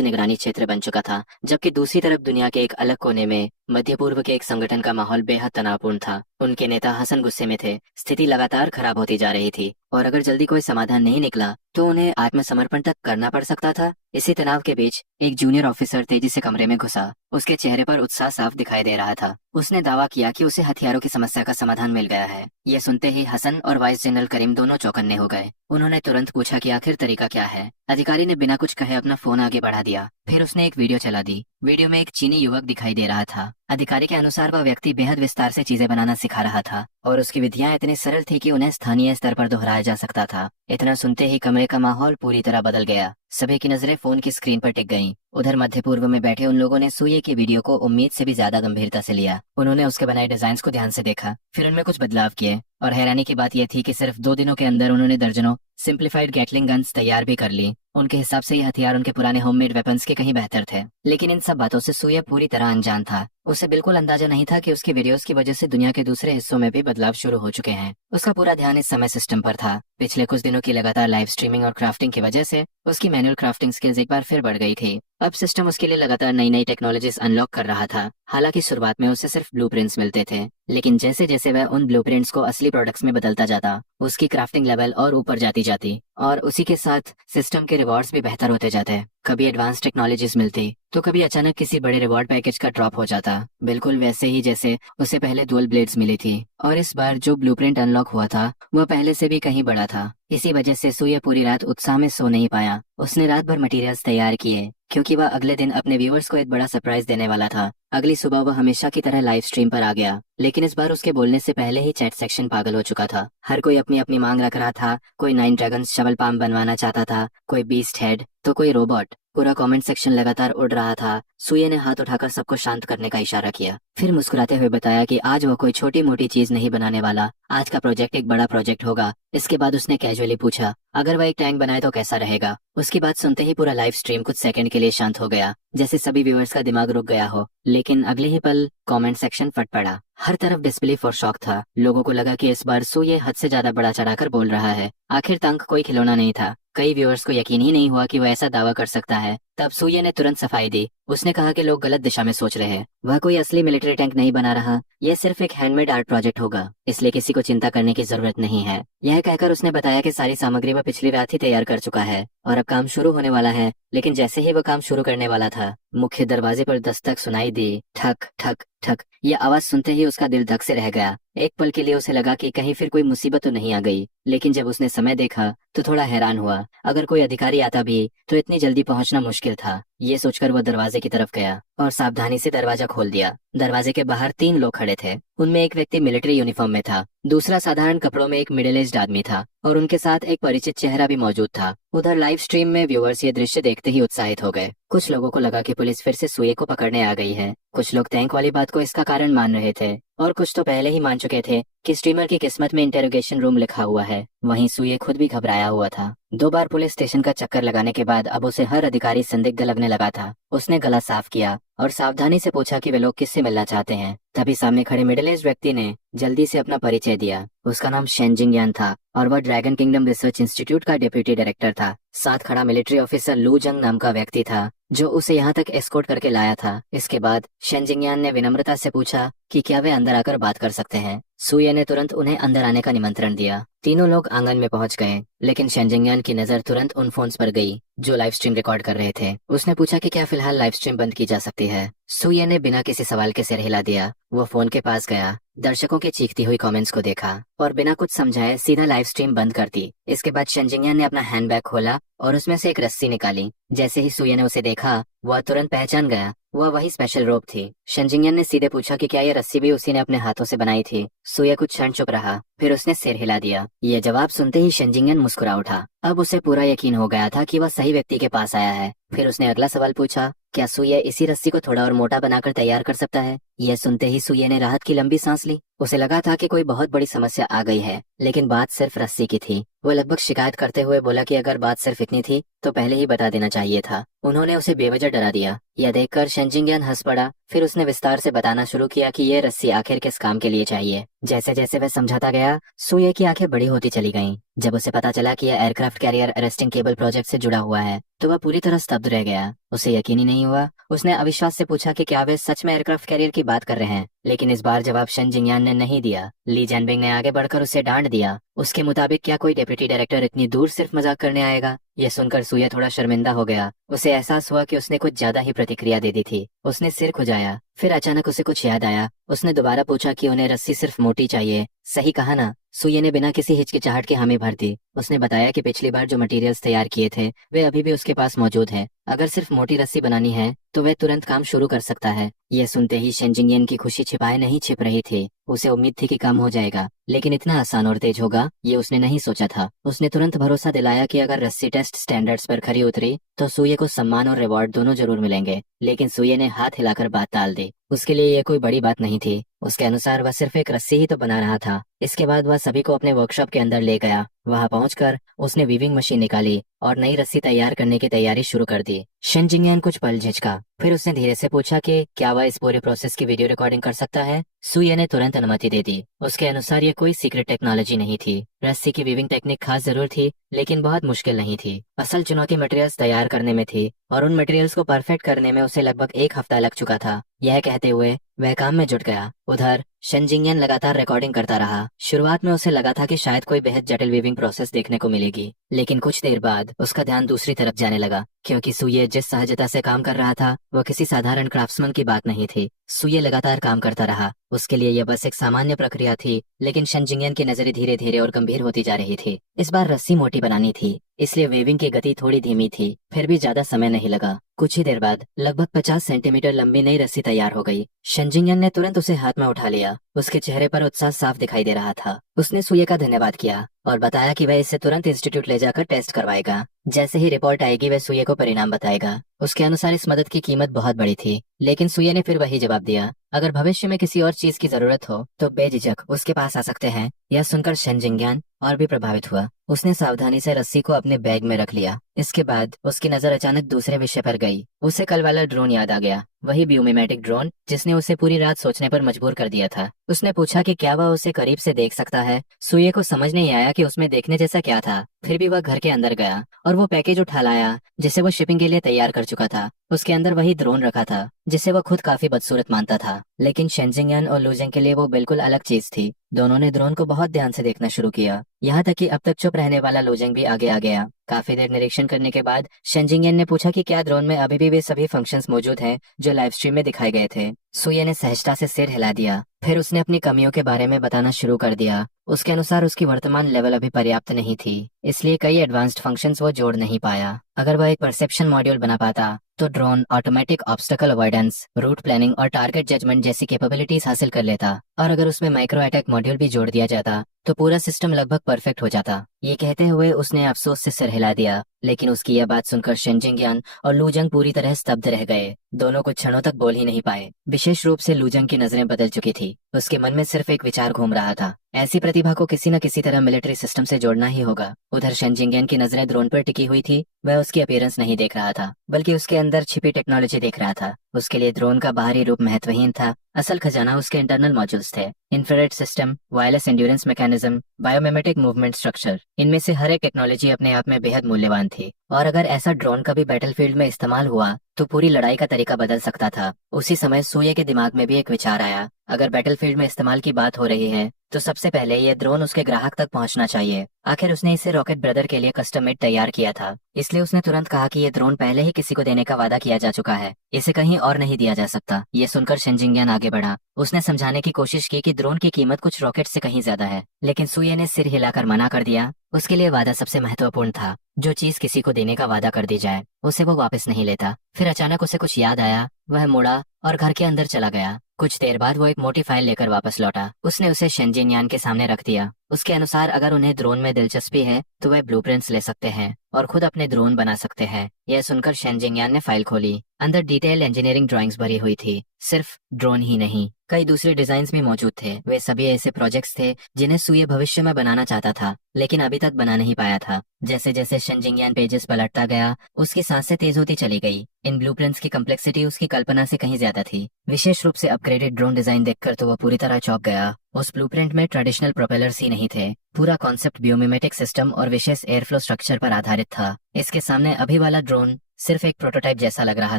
निगरानी क्षेत्र बन चुका था, जबकि दूसरी तरफ दुनिया के एक अलग कोने में मध्य पूर्व के एक संगठन का माहौल बेहद तनावपूर्ण था। उनके नेता हसन गुस्से में थे। स्थिति लगातार खराब होती जा रही थी और अगर जल्दी कोई समाधान नहीं निकला तो उन्हें आत्मसमर्पण तक करना पड़ सकता था। इसी तनाव के बीच एक जूनियर ऑफिसर तेजी से कमरे में घुसा। उसके चेहरे पर उत्साह साफ दिखाई दे रहा था। उसने दावा किया कि उसे हथियारों की समस्या का समाधान मिल गया है। यह सुनते ही हसन और वाइस जनरल करीम दोनों चौकन्ने हो गए। उन्होंने तुरंत पूछा कि आखिर तरीका क्या है। अधिकारी ने बिना कुछ कहे अपना फोन आगे बढ़ा दिया। फिर उसने एक वीडियो चला दी। वीडियो में एक चीनी युवक दिखाई दे रहा था। अधिकारी के अनुसार वह व्यक्ति बेहद विस्तार से चीजें बनाना सिखा रहा था और उसकी विधियां इतनी सरल थी कि उन्हें स्थानीय स्तर पर दोहराया जा सकता था। इतना सुनते ही कमरे का माहौल पूरी तरह बदल गया। सभी की नजरें फोन की स्क्रीन पर टिक गईं। उधर मध्य पूर्व में बैठे उन लोगों ने सूये की वीडियो को उम्मीद से भी ज्यादा गंभीरता से लिया। उन्होंने उसके बनाए डिजाइन को ध्यान से देखा, फिर उनमें कुछ बदलाव किए, और हैरानी की बात यह थी कि सिर्फ 2 दिनों के अंदर उन्होंने दर्जनों सिंप्लीफाइड गैटलिंग गन्स तैयार भी कर ली। उनके हिसाब से ये हथियार उनके पुराने होममेड वेपन्स के कहीं बेहतर थे। लेकिन इन सब बातों से सूर्य पूरी तरह अनजान था। उसे बिल्कुल अंदाजा नहीं था कि उसकी वीडियोस की वजह से दुनिया के दूसरे हिस्सों में भी बदलाव शुरू हो चुके हैं। उसका पूरा ध्यान इस समय सिस्टम पर था। पिछले कुछ दिनों की लगातार लाइव स्ट्रीमिंग और क्राफ्टिंग की वजह से उसकी मैनुअल क्राफ्टिंग स्किल्स एक बार फिर बढ़ गई थी। अब सिस्टम उसके लिए लगातार नई नई टेक्नोलॉजीज अनलॉक कर रहा था। हालांकि शुरुआत में उसे सिर्फ ब्लूप्रिंट्स मिलते थे, लेकिन जैसे जैसे वह उन ब्लूप्रिंट्स को असली प्रोडक्ट्स में बदलता जाता, उसकी क्राफ्टिंग लेवल और ऊपर जाती जाती, और उसी के साथ सिस्टम के रिवॉर्ड्स भी बेहतर होते जाते। कभी एडवांस टेक्नोलॉजीज मिलती तो कभी अचानक किसी बड़े रिवॉर्ड पैकेज का ड्रॉप हो जाता, बिल्कुल वैसे ही जैसे उसे पहले डुअल ब्लेड्स मिली थी। और इस बार जो ब्लूप्रिंट अनलॉक हुआ था वह पहले से भी कहीं बड़ा था। इसी वजह से सूर्य पूरी रात उत्साह में सो नहीं पाया। उसने रात भर मटेरियल्स तैयार किए, क्योंकि वह अगले दिन अपने व्यूअर्स को एक बड़ा सरप्राइज देने वाला था। अगली सुबह वह हमेशा की तरह लाइव स्ट्रीम पर आ गया, लेकिन इस बार उसके बोलने से पहले ही चैट सेक्शन पागल हो चुका था। हर कोई अपनी अपनी मांग रख रहा था। कोई 9 ड्रैगन्स शवल पाम बनवाना चाहता था, कोई बीस्ट हेड, तो कोई रोबोट। पूरा कमेंट सेक्शन लगातार उड़ रहा था। सूर्य ने हाथ उठाकर सबको शांत करने का इशारा किया, फिर मुस्कुराते हुए बताया कि आज वो कोई छोटी मोटी चीज नहीं बनाने वाला। आज का प्रोजेक्ट एक बड़ा प्रोजेक्ट होगा। इसके बाद उसने कैजुअली पूछा, अगर वह एक टैंक बनाए तो कैसा रहेगा। उसकी बात सुनते ही पूरा लाइव स्ट्रीम कुछ सेकंड के लिए शांत हो गया, जैसे सभी व्यूअर्स का दिमाग रुक गया हो। लेकिन अगले ही पल कमेंट सेक्शन फट पड़ा। हर तरफ डिस्बिलीफ और शॉक था। लोगों को लगा कि इस बार सूर्य हद से ज्यादा बड़ा चढ़ाकर बोल रहा है। आखिर तंक कोई खिलौना नहीं था। कई व्यूअर्स को यकीन ही नहीं हुआ कि वह ऐसा दावा कर सकता है। तब सुये ने तुरंत सफाई दी। उसने कहा कि लोग गलत दिशा में सोच रहे हैं, वह कोई असली मिलिट्री टैंक नहीं बना रहा, यह सिर्फ एक हैंडमेड आर्ट प्रोजेक्ट होगा, इसलिए किसी को चिंता करने की जरूरत नहीं है। यह कहकर उसने बताया कि सारी सामग्री वह पिछली रात ही तैयार कर चुका है और अब काम शुरू होने वाला है। लेकिन जैसे ही वह काम शुरू करने वाला था, मुख्य दरवाजे पर दस्तक सुनाई दी। ठक ठक ठक। यह आवाज सुनते ही उसका दिल धक से रह गया। एक पल के लिए उसे लगा कि कहीं फिर कोई मुसीबत तो नहीं आ गई, लेकिन जब उसने समय देखा तो थोड़ा हैरान हुआ। अगर कोई अधिकारी आता भी तो इतनी जल्दी पहुंचना मुश्किल था। ये सोचकर वह दरवाजे की तरफ गया और सावधानी से दरवाजा खोल दिया। दरवाजे के बाहर 3 लोग खड़े थे। उनमें एक व्यक्ति मिलिट्री यूनिफॉर्म में था, दूसरा साधारण कपड़ों में एक मिडिल एज्ड आदमी था और उनके साथ एक परिचित चेहरा भी मौजूद था। उधर लाइव स्ट्रीम में व्यूअर्स ये दृश्य देखते ही उत्साहित हो गए। कुछ लोगों को लगा कि पुलिस फिर से सुये को पकड़ने आ गई है। कुछ लोग टैंक वाली बात को इसका कारण मान रहे थे और कुछ तो पहले ही मान चुके थे कि स्ट्रीमर की किस्मत में इंटेरोगेशन रूम लिखा हुआ है। वहीं सुये खुद भी घबराया हुआ था। 2 बार पुलिस स्टेशन का चक्कर लगाने के बाद अब उसे हर अधिकारी संदिग्ध लगने लगा था। उसने गला साफ किया और सावधानी से पूछा कि वे लोग किससे मिलना चाहते हैं। तभी सामने खड़े मिडिल एज व्यक्ति ने जल्दी से अपना परिचय दिया। उसका नाम शेनजिंग यान था और वह ड्रैगन किंगडम रिसर्च इंस्टीट्यूट का डिप्यूटी डायरेक्टर था। साथ खड़ा मिलिट्री ऑफिसर लू जंग नाम का व्यक्ति था जो उसे यहाँ तक एस्कॉर्ट करके लाया था। इसके बाद शेनजिंग यान ने विनम्रता से पूछा कि क्या वे अंदर आकर बात कर सकते हैं। सुये ने तुरंत उन्हें अंदर आने का निमंत्रण दिया। तीनों लोग आंगन में पहुंच गए, लेकिन शेनजिंग यान की नजर तुरंत उन फोन्स पर गई जो लाइव स्ट्रीम रिकॉर्ड कर रहे थे। उसने पूछा कि क्या फिलहाल लाइव स्ट्रीम बंद की जा सकती है। सुये ने बिना किसी सवाल के सिर हिला दिया। वो फोन के पास गया, दर्शकों की चीखती हुई कमेंट्स को देखा और बिना कुछ समझाए सीधा लाइव स्ट्रीम बंद कर दी। इसके बाद शेनजिंग यान ने अपना हैंडबैग खोला और उसमें से एक रस्सी निकाली। जैसे ही सुये ने उसे देखा, वह तुरंत पहचान गया, वह वही स्पेशल रोप थी। शेनजिंग यान ने सीधे पूछा कि क्या यह रस्सी भी उसी ने अपने हाथों से बनाई थी। सुये कुछ क्षण चुप रहा, फिर उसने सिर हिला दिया। यह जवाब सुनते ही शेनजिंग यान मुस्कुरा उठा। अब उसे पूरा यकीन हो गया था कि वह सही व्यक्ति के पास आया है। फिर उसने अगला सवाल पूछा, क्या सुये इसी रस्सी को थोड़ा और मोटा बनाकर तैयार कर सकता है। यह सुनते ही सुये ने राहत की लंबी सांस ली। उसे लगा था कि कोई बहुत बड़ी समस्या आ गई है, लेकिन बात सिर्फ रस्सी की थी। वो लगभग शिकायत करते हुए बोला कि अगर बात सिर्फ इतनी थी तो पहले ही बता देना चाहिए था। उन्होंने उसे बेवजह डरा दिया। यह देखकर शेनजिंग यान हंस पड़ा। फिर उसने विस्तार से बताना शुरू किया कि यह रस्सी आखिर किस काम के लिए चाहिए। जैसे जैसे वह समझाता गया, सुये की आंखें बड़ी होती चली गईं। जब उसे पता चला कि यह aircraft carrier arresting cable project से जुड़ा हुआ है तो वह पूरी तरह स्तब्ध रह गया। उसे यकीन ही नहीं हुआ। उसने अविश्वास से पूछा कि क्या वे सच में एयरक्राफ्ट कैरियर की बात कर रहे हैं, लेकिन इस बार जवाब शेनजिंग यान ने नहीं दिया। ली जैनबिंग ने आगे बढ़कर उसे डांट दिया। उसके मुताबिक क्या कोई डिप्टी डायरेक्टर इतनी दूर सिर्फ मजाक करने आएगा। यह सुनकर सुये थोड़ा शर्मिंदा हो गया। उसे एहसास हुआ कि उसने कुछ ज्यादा ही प्रतिक्रिया दे दी थी। उसने सिर खुजाया। फिर अचानक उसे कुछ याद आया। उसने दोबारा पूछा कि उन्हें रस्सी सिर्फ मोटी चाहिए, सही कहा ना। सुये ने बिना किसी हिचकिचाहट के हामी भर दी। उसने बताया कि पिछली बार जो मटेरियल्स तैयार किए थे वे अभी भी उसके पास मौजूद हैं। अगर सिर्फ मोटी रस्सी बनानी है तो वह तुरंत काम शुरू कर सकता है। यह सुनते ही शेनजिंग यान की खुशी छिपाए नहीं छिप रही थी। उसे उम्मीद थी कि काम हो जाएगा, लेकिन इतना आसान और तेज होगा ये उसने नहीं सोचा था। उसने तुरंत भरोसा दिलाया कि अगर रस्सी टेस्ट स्टैंडर्ड्स पर खरी उतरी तो सुये को सम्मान और रिवॉर्ड दोनों जरूर मिलेंगे। लेकिन सुये ने हाथ हिलाकर बात टाल दी। उसके लिए यह कोई बड़ी बात नहीं थी। उसके अनुसार वह सिर्फ एक रस्सी ही तो बना रहा था। इसके बाद वह सभी को अपने वर्कशॉप के अंदर ले गया। वहां पहुंचकर उसने वीविंग मशीन निकाली और नई रस्सी तैयार करने की तैयारी शुरू कर दी। शेनजिंग यान कुछ पल झिझका, फिर उसने धीरे से पूछा कि क्या वह इस पूरे प्रोसेस की वीडियो रिकॉर्डिंग कर सकता है। सुये ने तुरंत अनुमति दे दी। उसके अनुसार ये कोई सीक्रेट टेक्नोलॉजी नहीं थी। रस्सी की वीविंग टेक्निक खास जरूर थी, लेकिन बहुत मुश्किल नहीं थी। असल चुनौती मटेरियल्स तैयार करने में थी और उन मटेरियल्स को परफेक्ट करने में उसे लगभग 1 हफ्ता लग चुका था। यह कहते हुए वह काम में जुट गया। उधर शेनजिंग यान लगातार रिकॉर्डिंग करता रहा। शुरुआत में उसे लगा था कि शायद कोई बेहद जटिल वीविंग प्रोसेस देखने को मिलेगी, लेकिन कुछ देर बाद उसका ध्यान दूसरी तरफ जाने लगा, क्योंकि सुये जिस सहजता से काम कर रहा था वह किसी साधारण क्राफ्ट्समैन की बात नहीं थी। सुये लगातार काम करता रहा। उसके लिए यह बस एक सामान्य प्रक्रिया थी, लेकिन शेनजिंग यान की नजरें धीरे धीरे और गंभीर होती जा रही थी। इस बार रस्सी मोटी बनानी थी, इसलिए वेविंग की गति थोड़ी धीमी थी। फिर भी ज्यादा समय नहीं लगा। कुछ ही देर बाद लगभग 50 सेंटीमीटर लंबी नई रस्सी तैयार हो गई। शेनजिंग यान ने तुरंत उसे हाथ में उठा लिया। उसके चेहरे पर उत्साह साफ दिखाई दे रहा था। उसने सुये का धन्यवाद किया और बताया कि वह इसे तुरंत इंस्टीट्यूट ले जाकर टेस्ट करवाएगा। जैसे ही रिपोर्ट आएगी वह सुये को परिणाम बताएगा। उसके अनुसार इस मदद की कीमत बहुत बड़ी थी, लेकिन सुये ने फिर वही जवाब दिया, अगर भविष्य में किसी और चीज की जरूरत हो तो बेझिझक उसके पास आ सकते हैं। यह सुनकर शेन जिंगयान और भी प्रभावित हुआ। उसने सावधानी से रस्सी को अपने बैग में रख लिया। इसके बाद उसकी नजर अचानक दूसरे विषय पर गई। उसे कल वाला ड्रोन याद आ गया, वही ब्योमिमेटिक ड्रोन जिसने उसे पूरी रात सोचने पर मजबूर कर दिया था। उसने पूछा कि क्या वह उसे करीब से देख सकता है। सुये को समझ नहीं आया कि उसमें देखने जैसा क्या था। फिर भी वह घर के अंदर गया और वो पैकेज उठा लाया जिसे वो शिपिंग के लिए तैयार कर चुका था। उसके अंदर वही ड्रोन रखा था जिसे वह खुद काफी बदसूरत मानता था, लेकिन शेन जिंगयान और लू जिंग के लिए वो बिल्कुल अलग चीज थी। दोनों ने ड्रोन को बहुत ध्यान से देखना शुरू किया, यहाँ तक कि अब तक चुप रहने वाला लू जिंग भी आगे आ गया। काफी देर निरीक्षण करने के बाद शेन जिंगयान ने पूछा कि क्या ड्रोन में अभी भी वे सभी फंक्शंस मौजूद हैं जो लाइव स्ट्रीम में दिखाए गए थे। सुये ने सहजता से सिर हिला दिया। फिर उसने अपनी कमियों के बारे में बताना शुरू कर दिया। उसके अनुसार उसकी वर्तमान लेवल अभी पर्याप्त नहीं थी, इसलिए कई एडवांस्ड फंक्शंस वो जोड़ नहीं पाया। अगर वह एक परसेप्शन मॉड्यूल बना पाता तो drone automatic obstacle avoidance, route planning और टारगेट जजमेंट जैसी कैपेबिलिटीज हासिल कर लेता। और अगर उसमें माइक्रो अटैक मॉड्यूल भी जोड़ दिया जाता तो पूरा सिस्टम लगभग परफेक्ट हो जाता। ये कहते हुए उसने अफसोस से सिर हिला दिया, लेकिन उसकी यह बात सुनकर शेन जिंगयान और लू जिंग पूरी तरह स्तब्ध रह गए। दोनों कुछ क्षणों तक बोल ही नहीं पाए। विशेष रूप से लू जिंग की नजरें बदल चुकी थी। उसके मन में सिर्फ एक विचार घूम रहा था, ऐसी प्रतिभा को किसी न किसी तरह मिलिट्री सिस्टम से जोड़ना ही होगा। उधर शेन जिंगयान की नजरें ड्रोन पर टिकी हुई थी। वह उसकी अपीयरेंस नहीं देख रहा था, बल्कि उसके अंदर छिपी टेक्नोलॉजी देख रहा था। उसके लिए ड्रोन का बाहरी रूप महत्वहीन था, असल खजाना उसके इंटरनल मॉड्यूल्स थे। Infrared system, wireless endurance mechanism, biomimetic movement structure, इनमें से हर एक टेक्नोलॉजी अपने आप में बेहद मूल्यवान थी। और अगर ऐसा ड्रोन कभी बैटलफील्ड में इस्तेमाल हुआ तो पूरी लड़ाई का तरीका बदल सकता था। उसी समय सूर्य के दिमाग में भी एक विचार आया, अगर बैटलफील्ड में इस्तेमाल की बात हो रही है तो सबसे पहले ये ड्रोन उसके ग्राहक तक पहुंचना चाहिए। आखिर उसने इसे रॉकेट ब्रदर के लिए कस्टम मेड तैयार किया था, इसलिए उसने तुरंत कहा कि ये ड्रोन पहले ही किसी को देने का वादा किया जा चुका है, इसे कहीं और नहीं दिया जा सकता। ये सुनकर शेन जिंगयान आगे बढ़ा। उसने समझाने की कोशिश की कि ड्रोन की कीमत कुछ रॉकेट से कहीं ज्यादा है, लेकिन सूर्य ने सिर हिलाकर मना कर दिया। उसके लिए वादा सबसे महत्वपूर्ण था। जो चीज किसी को देने का वादा कर दी जाए उसे वो वापस नहीं लेता। फिर अचानक उसे कुछ याद आया, वह मुड़ा और घर के अंदर चला गया। कुछ देर बाद वो एक मोटी फाइल लेकर वापस लौटा। उसने उसे शेन जिंगयान के सामने रख दिया। उसके अनुसार अगर उन्हें ड्रोन में दिलचस्पी है तो वह ब्लूप्रिंट्स ले सकते हैं और खुद अपने ड्रोन बना सकते हैं। यह सुनकर शेन जिंगयान ने फाइल खोली। अंदर डिटेल इंजीनियरिंग ड्राइंग्स भरी हुई थी। सिर्फ ड्रोन ही नहीं, कई दूसरे डिजाइन भी मौजूद थे। वे सभी ऐसे प्रोजेक्ट्स थे जिन्हें सूर्य भविष्य में बनाना चाहता था, लेकिन अभी तक बना नहीं पाया था। जैसे जैसे शेन जिंगयान पेजेस पलटता गया, उसकी सांसें तेज होती चली गई। इन ब्लूप्रिंट्स की कम्प्लेक्सिटी उसकी कल्पना से कहीं ज्यादा थी। विशेष रूप से अपग्रेडेड ड्रोन डिजाइन देखकर तो वह पूरी तरह चौंक गया। उस ब्लूप्रिंट में ट्रेडिशनल प्रोपेलर्स ही नहीं थे, पूरा कॉन्सेप्ट बियोमिमेटिक सिस्टम और विशेष एयरफ्लो स्ट्रक्चर पर आधारित था। इसके सामने अभी वाला ड्रोन सिर्फ एक प्रोटोटाइप जैसा लग रहा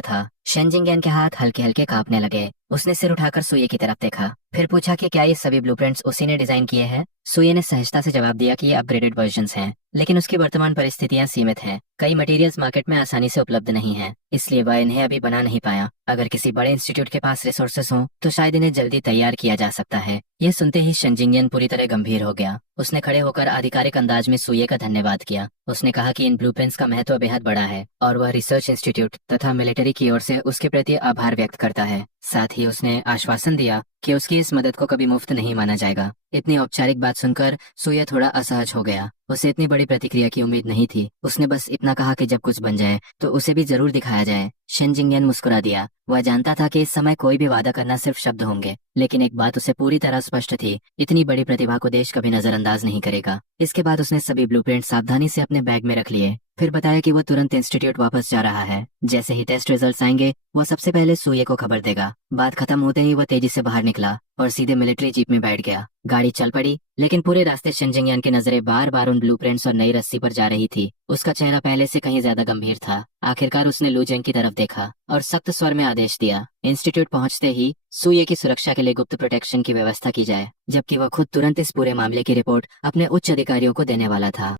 था। शेन जिंगयान के हाथ हल्के हल्के कांपने लगे। उसने सिर उठाकर सूर्य की तरफ देखा, फिर पूछा कि क्या ये सभी ब्लूप्रिंट्स उसी ने डिजाइन किए हैं। सूर्य ने सहजता से जवाब दिया कि ये अपग्रेडेड वर्जन्स हैं, लेकिन उसकी वर्तमान परिस्थितियां सीमित हैं। कई मटेरियल्स मार्केट में आसानी से उपलब्ध नहीं है, इसलिए वह इन्हें अभी बना नहीं पाया। अगर किसी बड़े इंस्टीट्यूट के पास रिसोर्सेस हों तो शायद इन्हें जल्दी तैयार किया जा सकता है। यह सुनते ही शेन जिंगयान पूरी तरह गंभीर हो गया। उसने खड़े होकर आधिकारिक अंदाज में सूर्य का धन्यवाद किया। उसने कहा कि इन ब्लूप्रिंट्स का महत्व बेहद बड़ा है और वह रिसर्च इंस्टीट्यूट तथा मिलिट्री की ओर से उसके प्रति आभार व्यक्त करता है। साथ ही उसने आश्वासन दिया कि उसकी इस मदद को कभी मुफ्त नहीं माना जाएगा। इतनी औपचारिक बात सुनकर सूर्य थोड़ा असहज हो गया। उसे इतनी बड़ी प्रतिक्रिया की उम्मीद नहीं थी। उसने बस इतना कहा कि जब कुछ बन जाए तो उसे भी जरूर दिखाया जाए। शेन जिंगयान मुस्कुरा दिया। वह जानता था कि इस समय कोई भी वादा करना सिर्फ शब्द होंगे, लेकिन एक बात उसे पूरी तरह स्पष्ट थी, इतनी बड़ी प्रतिभा को देश कभी नजरअंदाज नहीं करेगा। इसके बाद उसने सभी ब्लूप्रिंट सावधानी से अपने बैग में रख लिए, फिर बताया कि वह तुरंत इंस्टीट्यूट वापस जा रहा है। जैसे ही टेस्ट रिजल्ट्स आएंगे वह सबसे पहले सूर्य को खबर देगा। बात खत्म होते ही वह तेजी से बाहर निकला और सीधे मिलिट्री जीप में बैठ गया। गाड़ी चल पड़ी, लेकिन पूरे रास्ते शेन जिंगयान की नजरें बार बार उन ब्लूप्रिंट्स और नई रस्सी पर जा रही थी। उसका चेहरा पहले से कहीं ज्यादा गंभीर था। आखिरकार उसने लू जिंग की तरफ देखा और सख्त स्वर में आदेश दिया, इंस्टीट्यूट पहुंचते ही सूर्य की सुरक्षा के लिए गुप्त प्रोटेक्शन की व्यवस्था की जाए, जबकि वह खुद तुरंत इस पूरे मामले की रिपोर्ट अपने उच्च अधिकारियों को देने वाला था।